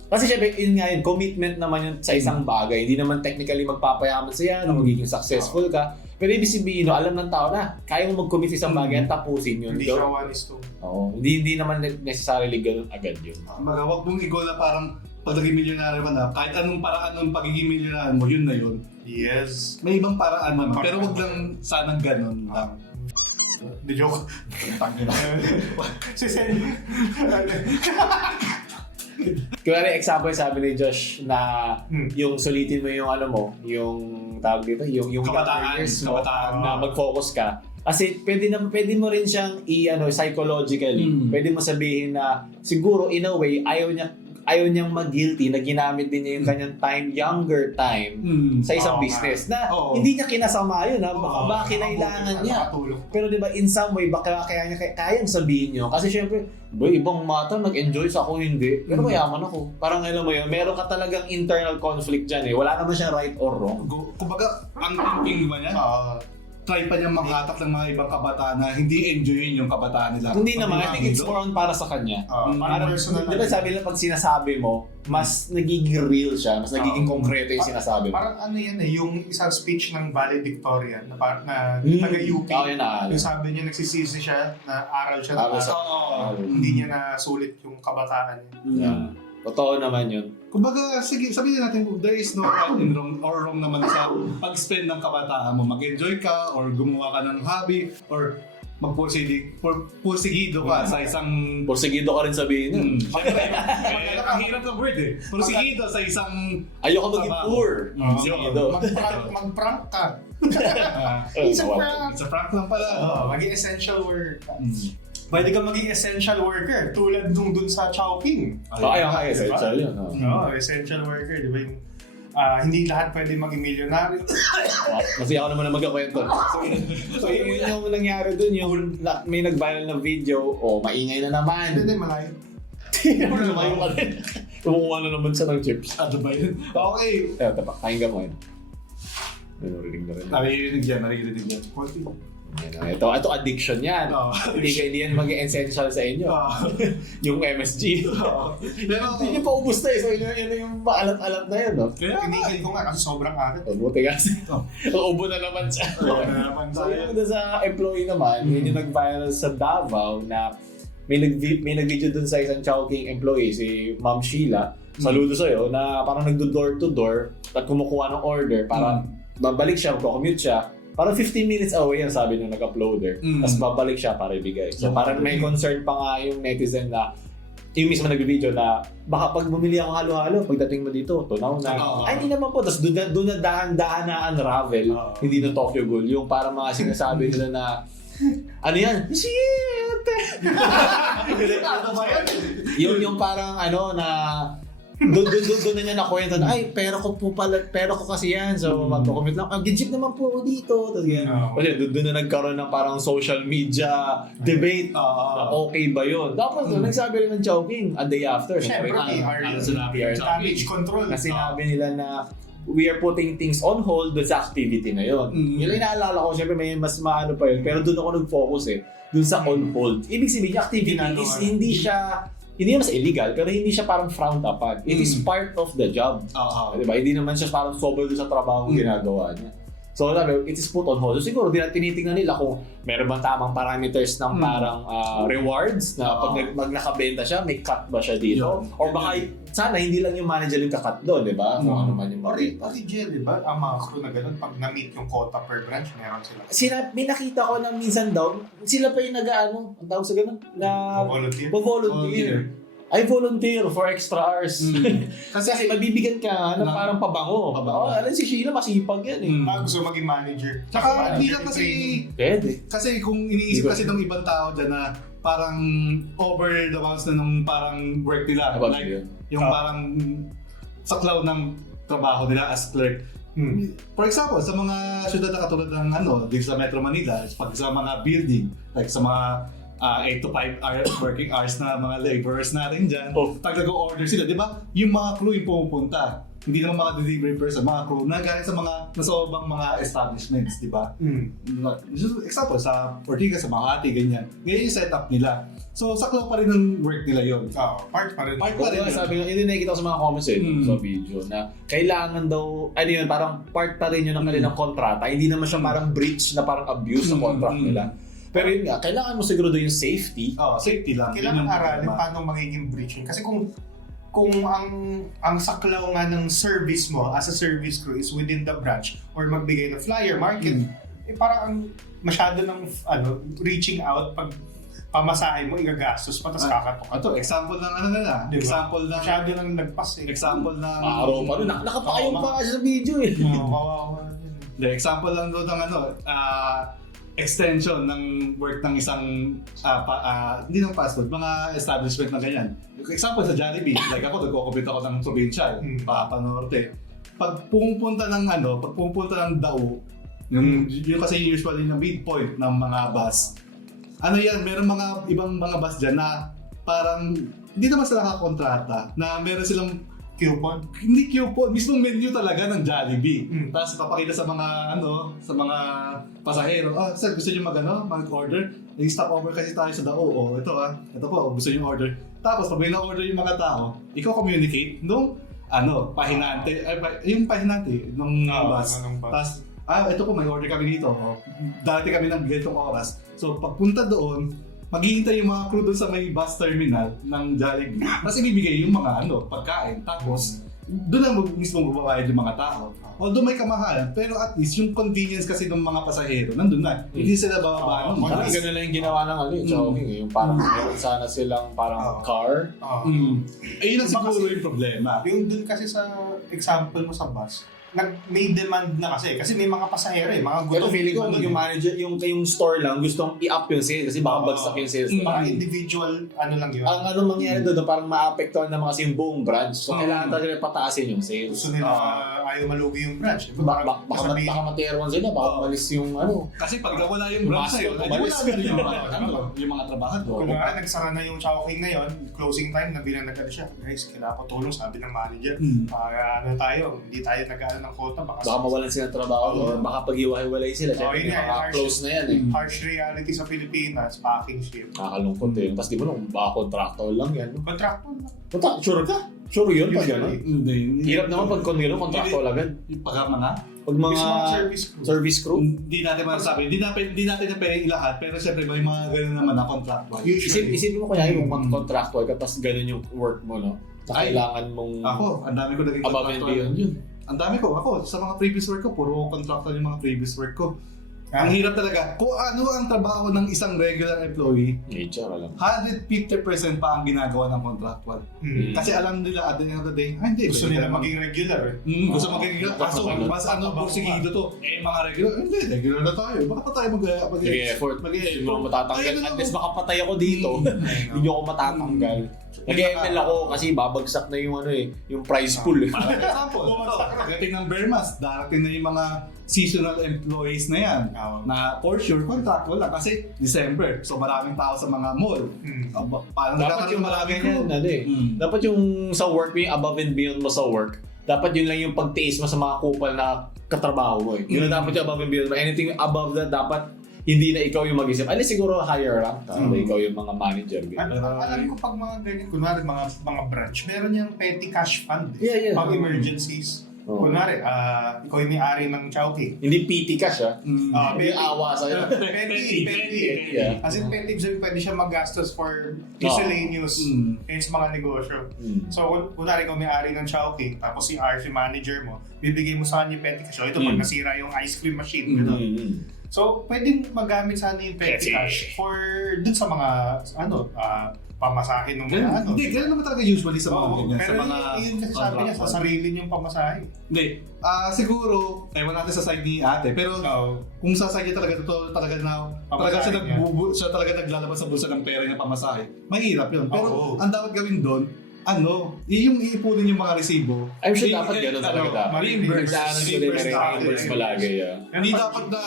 Kasi syempre, yun nga yun, commitment naman yun sa isang bagay. Hindi naman technically magpapayaman siya na magiging successful ka. Pero ibig sabihin, alam ng tao na kaya mo mag-commit sa isang bagay at tapusin yun. Hindi siya one is two. Hindi naman necessarily ganun agad yun. Huwag mong i-goal na parang pag naging milyonaryo ka na, kahit anong paraan ng pagiging milyonaryo mo, yun na yun. Yes. May ibang paraan naman, pero wag lang sanang ganun lang. The joke. Si Sen. Kaya example sabi ni Josh na yung sulitin mo yung yung tawag dito, yung kabataan na mag-focus ka. Kasi pwede mo rin siyang psychologically. Pwede mo sabihin na siguro in a way ayaw niyang mag-guilty na ginamit din niya yung kanyang time, younger time, sa isang business na hindi niya kinasama yun. Baka kinailangan niya. Pero diba, in some way, baka kayang sabihin niyo. Kasi syempre, ibang mata, nag-enjoy sa ako, hindi. Pero mayaman ako. Parang alam mo yun, meron ka talagang internal conflict dyan Wala naman siyang right or wrong. Kumbaga, ang thinking ba niya? Try pa niya makatak ng mga ibang kabataan na hindi enjoyin yung kabataan nila. Hindi naman, I think it's more on para sa kanya. Di ba sabi lang pag sinasabi mo, mas nagiging real siya, mas nagiging konkreto yung sinasabi mo. Parang yung isang speech ng valedictorian na taga-UP. Yung sabi niya, nagsisisi siya na aral siya hindi niya nasulit yung kabataan niya. Totoo naman yun. Kumbaga, sige, sabihin natin, there is no right and wrong or wrong naman sa pag-spend ng kabataan mo. Mag-enjoy ka or gumawa ka ng hobby or pursigido ka sa isang... Pursigido ka rin sabihin yun. Ang hirap ng word Pursigido sa isang... Ayoko maging poor. Mag-prank ka. It's a prank. It's a prank lang pala. Maging essential worker. Pwede ka maging essential worker tulad nung dun sa Chowking. Kaya, essential yun. Essential worker, di ba yung hindi lahat pwede maging milyonaryo. Kasi ako naman ang magkakwento. So yun yung nangyari dun, yung may nag-viral na video, maingay na naman. Hindi, malayo. Lumayo ka rin. Kumukuha na naman siya ng chips. Ano ba yun? Okay. Kain ka mo yun. Narinig na rin. Naririnig yan. Ito addiction yan. Hindi yan maging essential sa inyo. Yung MSG. Pero, Hindi nyo paubos na eh. So yun yung maalat-alat na yun. No? Tinigil ko nga kasi sobrang alat. Buti kasi. Ubo na naman siya. So yung sa employee naman, yun yung nag-viral sa Davao na may nag-video dun sa isang Chowking employee, si Ma'am Sheila. Saludo sa'yo na parang nagdo-door to door at kumukuha ng order para babalik siya, commute siya. Parang 15 minutes away yan sabi nung nag-uploader. Tapos babalik siya para ibigay. So parang may concern pa nga yung netizen na yung mismo nag-video na baka pag bumili ako halo-halo, pagdating mo dito, tunaw na. Ay, hindi naman po. Tapos doon na dahan-dahan na unravel. Hindi na Tokyo Ghoul. Yung parang mga sinasabi nila na ano yan? Shit! yung parang na doon na niya nakwento na, ay, pero ko kasi yan, so magko-commute lang. Ginship naman po ako dito. Tapos ganyan. Kasi doon na nagkaroon ng parang social media debate na okay ba yun. Tapos nagsabi rin ng Chowking a day after. Siyempre, PR damage control. Kasi sinabi nila na we are putting things on hold doon sa activity na yun. Yun yung inaalala ko, siyempre may mas maano pa yun. Pero doon ako nag-focus doon sa on hold. Ibig sabihin, activity is hindi naman sa illegal, pero hindi siya parang frowned upon. It is part of the job. Diba? Hindi naman siya parang sobrang sa trabaho ginagawa niya. So, it is put on hold. So, siguro, tinitingnan nila kung meron bang tamang parameters ng parang rewards na pag nakabenta siya, may cut ba siya dito? Or baka, sana hindi lang yung manager yung kakat doon, di ba? Kung ano man yung Pati jail, di ba? Ang mga crew na gano'n, pag na-meet yung quota per branch, meron sila. May nakita ko na minsan daw, sila pa yung ang tawag sa gano'n? Volunteer. I volunteer for extra hours. Kasi mabibigyan ka ng parang pabango. Alam si Sheila, masipag yan eh. Gusto maging manager. Tsaka hindi lang kasi, pwede. Kasi kung iniisip kasi ng ibang tao dyan na parang over the bounds na nung parang work nila. Like, yung parang saklaw ng trabaho nila as clerk. For example, sa mga syudad na katulad ng dito sa Metro Manila, pag sa mga building, like sa mga 8 to 5 working hours na mga laborers natin dyan, pag nag-order sila, di ba? Yung mga crew yung pumupunta. Hindi naman mga delivery person, mga crew na galing sa mga nasobang mga establishments, di ba? Example, sa Ortigas, sa Makati, ganyan. Ganyan yung setup nila. So, saklaw pa rin ng work nila yun. Part pa rin. Sabi nga, hindi nakikita ko sa mga comments sa video na kailangan daw, parang part pa rin yun ng kanilang kontrata. Hindi naman siya parang breach na parang abuse ng contract nila. Pero yun nga, kailangan mo siguro doon yung safety. Safety lang. Kailangan aralin paano magiging breaching. Kasi kung ang saklaw nga ng service mo as a service crew is within the branch or magbigay ng flyer, market, parang masyado ng reaching out pag pamasahe mo, igagastos pa, tapos kakatok. Example ng diba? Example ng masyado nang nagpas Example ng araw pa rin. Nakapakayong pa kasi sa video eh. Example lang doon ng extension ng work ng isang hindi ng fast food, mga establishment na ganyan. Example sa Jollibee, like ako, nagko-compute ako ng provincial, Panorte. Pag pumunta ng Dao, yung kasi usually yung midpoint ng mga bus, meron mga ibang mga bus dyan na parang hindi naman sila nakakontrata, na meron silang coupon? Hindi coupon, mismong menu talaga ng Jollibee. Tapos papakita sa mga pasahero, sir, gusto niyo mag-order? Stop over kasi tayo sa Dao. Ito po, gusto niyo order. Tapos pag may na-order yung mga tao, ikaw communicate nung pahinante, yung pahinante nung bus. Tapos, ito po, may order kami dito. Dati kami ng ganitong oras. So pagpunta doon, maghihintay yung mga crew doon sa may bus terminal ng Jollibee. Tapos ibibigay yung mga pagkain. Tapos doon lang mismo magbabayad yung mga tao. Although may kamahalan, pero at least yung convenience kasi ng mga pasahero nandun na. Hindi sila bababa. Ganun lang yung ginawa ng Chowking. Yung parang meron sana silang parang car. Ayun ang siguro yung problema. Yung dun kasi sa example mo sa bus, may demand na kasi may mga pasahero mga Pero gutom. feeling ko yung manager, yung store lang gustong i-up yung sales kasi baka bagsak yung sales. Mga individual, lang yun. Ang mangyari doon, parang maapektuhan naman kasi yung buong branch. So, kailangan talaga pataasin yung sales. Gusto nila ayaw malugi yung branch. Baka materon sila, baka umalis yung Kasi pag nawala yung branch na yun, wala na yung mga trabahador. Kung nagsara na yung Chowking na yun, closing time, nabilang nagkada siya. Guys, kailangan ko tulong, sabi ng manager. Hindi tayo nag-aano ng quota. Baka mawalan sila ng trabaho or baka pag-iwahiwalay sila. Siyempre, close na yan eh. Harsh reality sa Pilipinas, packing ship. Nakakalungkot eh. Tapos di mo nung baka contractor lang yan. Contractor na. Sure ka? Sure yun pag gano'n? Hindi. Hirap naman pag contractor agad. Yung pagkamana? Pag mga service crew. Hindi natin masasabi. Hindi natin na pwede lahat. Pero siyempre may mga gano'n naman na contractual. Isipin mo kaya yung mag-contractor ka tapos gano'n yung work mo, no? Kailangan mong... Ako, ang dami ko naging above and beyond yun. Ang dami ko. Ako, sa mga previous work ko, puro contractual yung mga previous work ko. Ang hirap talaga. Kung ano ang trabaho ng isang regular employee, HR alam. 150% pa ang ginagawa ng contractual. Kasi alam nila at the end of the day, hindi. Gusto nila maging regular eh. Gusto maging regular. Kaso, mas porsigido to. Mga regular, hindi, regular na tayo. Baka pa tayo Mag-effort. Hindi mo matatanggal. Unless makapatay ako dito, hindi ako matatanggal. Nag-ML ako kasi babagsak na yung yung prize pool. For example, pagdating ng Bermas, darating na yung mga seasonal employees na yan. Na for sure, contractual lang kasi December. So maraming tao sa mga mall. Parang dapat yung maraming ganyan, dapat yung sa work, yung above and beyond mo sa work, dapat yun lang yung pagtiis mo sa mga kupal na katrabaho mo eh. Yun na dapat yung above and beyond mo. Anything above that, dapat hindi na ikaw yung mag-isip. At least siguro higher rank. Ikaw yung mga manager. Alam ko pag mga ganyan, kunwari mga branch, meron yung petty cash fund. Yeah. Pag emergencies. Kunwari, ikaw yung may-ari ng Chowking. Hindi PT cash may awa sa'yo. Petty. Yeah. As in petty, pwede siya magastos for miscellaneous sa mga negosyo. So, kunwari ikaw may-ari ng Chowking, tapos si RC manager mo, bibigay mo sa kanya yung petty cash. So, ito pag nasira yung ice cream machine. So, pwedeng magamit sana yung petty cash for dun sa mga pamasahe ng mga Hindi, ganun naman talaga usually sa mga ganyan. Pero sa mga yun kasi sabi niya, sa sarili niyong pamasahe. Hindi. Siguro, ewan natin sa side ni ate, pero kung sa side niya talaga siya talaga naglalabas sa bulsa ng pera niya pamasahe, mahirap yun. Pero ang dapat gawin doon, yung iipunin yung mga resibo. I'm sure dapat gano'n talaga. Reimburse palagi. Hindi dapat na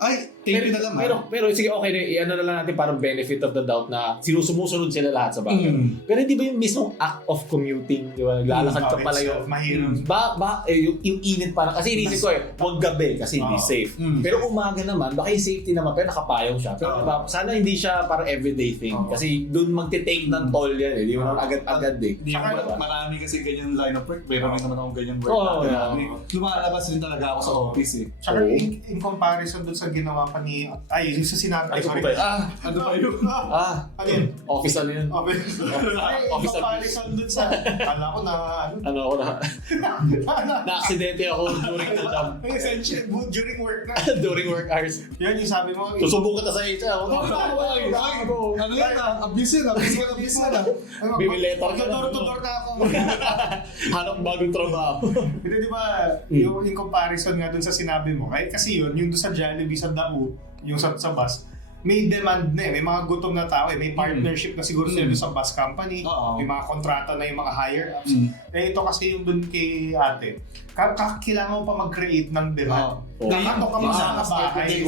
thank you na lang. Pero sige, okay na, i-ano na lang natin parang benefit of the doubt na sumusunod sila lahat sa bagay. Pero hindi ba yung mismong act of commuting, di ba? Naglalakad ka pala yung... Mahirap. Yung init parang, kasi inisip ko huwag gabi kasi hindi safe. Pero umaga naman, baka yung safety naman, pero nakapayong siya. Pero diba, sana hindi siya parang everyday thing. Kasi doon magte-take ng toll yan eh. Hindi mo agad-agad eh. Marami kasi ganyan line of work. Pero may naman akong ganyan work. Lumalabas rin talaga ako sa office eh. Saka in comparison doon sa ginawa pa ni... yung sa sinabi. Ano ba yun? Ano yun? Office ano yun? Office comparison doon sa... Kala ko na... Ano ako na? Na-aksidente ako during the job. Essentially, during work na. During work hours. Yan yung sabi mo. Susubukan ka sa HR. Ano yan abuse yan. Bimiletar ka na. Door na ako. Hanap bagong trabaho. Hindi, di ba, yung in comparison nga dun sa sinabi mo, kahit kasi yun, yung doon sa Jollibee sa Dao, yung sa bus, may demand na may mga gutom na tao may partnership na siguro sila sa bus company, may mga kontrata na yung mga higher ups. Ito kasi yung dun kay ate, kailangan mo pa mag-create ng demand. Nakato ka mga bahay.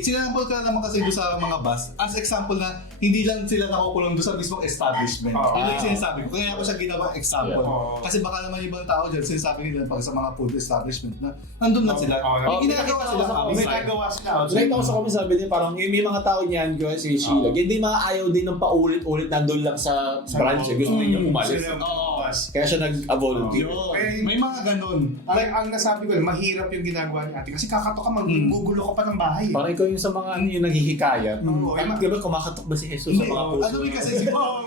Sinample ka naman kasi doon sa mga bus. As example na, hindi lang sila nakukulong doon sa mismong establishment. Yun yung sinasabi ko. Kaya ako siya ginawa example. Kasi baka naman ibang tao dyan, sinasabi nila pag sa mga food establishment na nandun lang sila. Ginagawa sila. May nagawa sila. Like ako sa comment, sabi niya parang may mga tao niyan, si Sheila, hindi maayaw din ng paulit-ulit nandun lang sa branch. Gusto niya umalis. Kaya siya nag-volunteer. May mga ganun. Ang nasabi ko, mahirap yung ginagawa ni ate. Kasi kakatok ka, maggugulo ka pa ng bahay. Parang ikaw yung sa mga yung naghihikayat. Diba kumakatok ba si Jesus sa mga puso? Ano rin kasi siguro,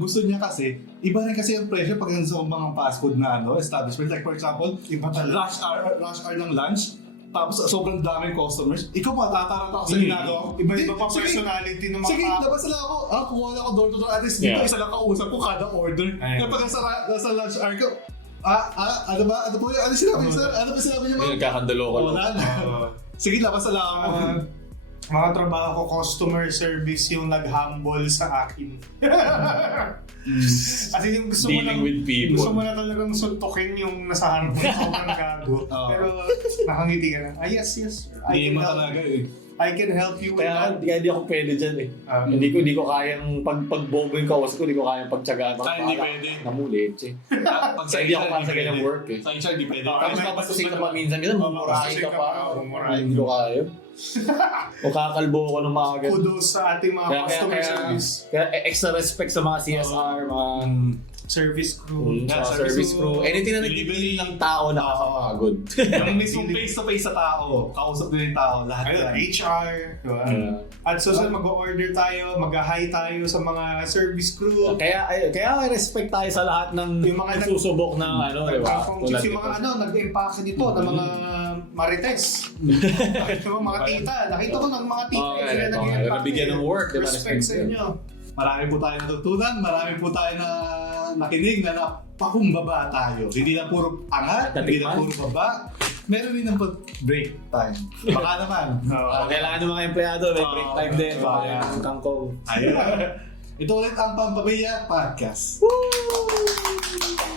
gusto niya kasi, iba rin kasi ang pressure pag sa mga fast food na establishment. Like for example, rush hour ng lunch, tapos sobrang daming customers, ikaw matataranta ako sa ginagawa. Iba-iba pa personality ng mga sige, labas na ako. Kuha na ako door to door. At least dito isa lang kausap ko kada order. Kaya pag nasa lunch hour ko, Ano ba? Ano po yun? Ano sinabi niyo, sir? Ano ba sinabi niyo, ma'am? Nagkakandulo ko lang. Wala na. Sige, labas na lang ako. Mga trabaho ko, customer service yung nag-humble sa akin. Kasi yung gusto mo Dealing with people. Gusto mo na talagang suntukin yung nasa harap mo, sobrang gago. Pero nakangiti ka na. Yes, sir. Hindi mo talaga eh. I can help you with that. Kaya di ako pwede dyan eh. Hindi ko kayang pagbobo yung kawas ko, hindi ko kayang pagtsagaan. Kaya hindi pwede. Namulit eh. Pag Hindi ako para sa ganyang work eh. Sa HR, di pwede. Tapos papasusin ka pa minsan, mumurahin ka pa. Mumurahin. Hindi ko kaya. O kakalbo ko ng mga ganun. Kudos sa ating mga customer service. Kaya extra respect sa mga CSR, mga Service crew. service crew. Anything na nagtitigil ng tao nakakapagod. Yung mismong face-to-face sa tao, kausap din yung tao, lahat Ayun, yan. HR. Diba? At susunod, mag-order tayo, mag-hi tayo sa mga service crew. Kaya respect tayo sa lahat ng Yung mga susubok ng ano, di ba? Yung mga nag-empake nito ng mga marites. Yung mga tita. Nakita ko ng mga tita. Sila nag-empake. Nabigyan ng work. Diba? Respect sa inyo. Marami po tayo natutunan, marami po tayo na nakinig na napakumbaba tayo. Hindi na puro angat, hindi na puro baba. Meron din ng break time. Baka naman. Kailangan ng mga empleyado, may break time din. Baka yung kangkong. Ayun. Ito ulit ang Pampamilya Podcast. Woo!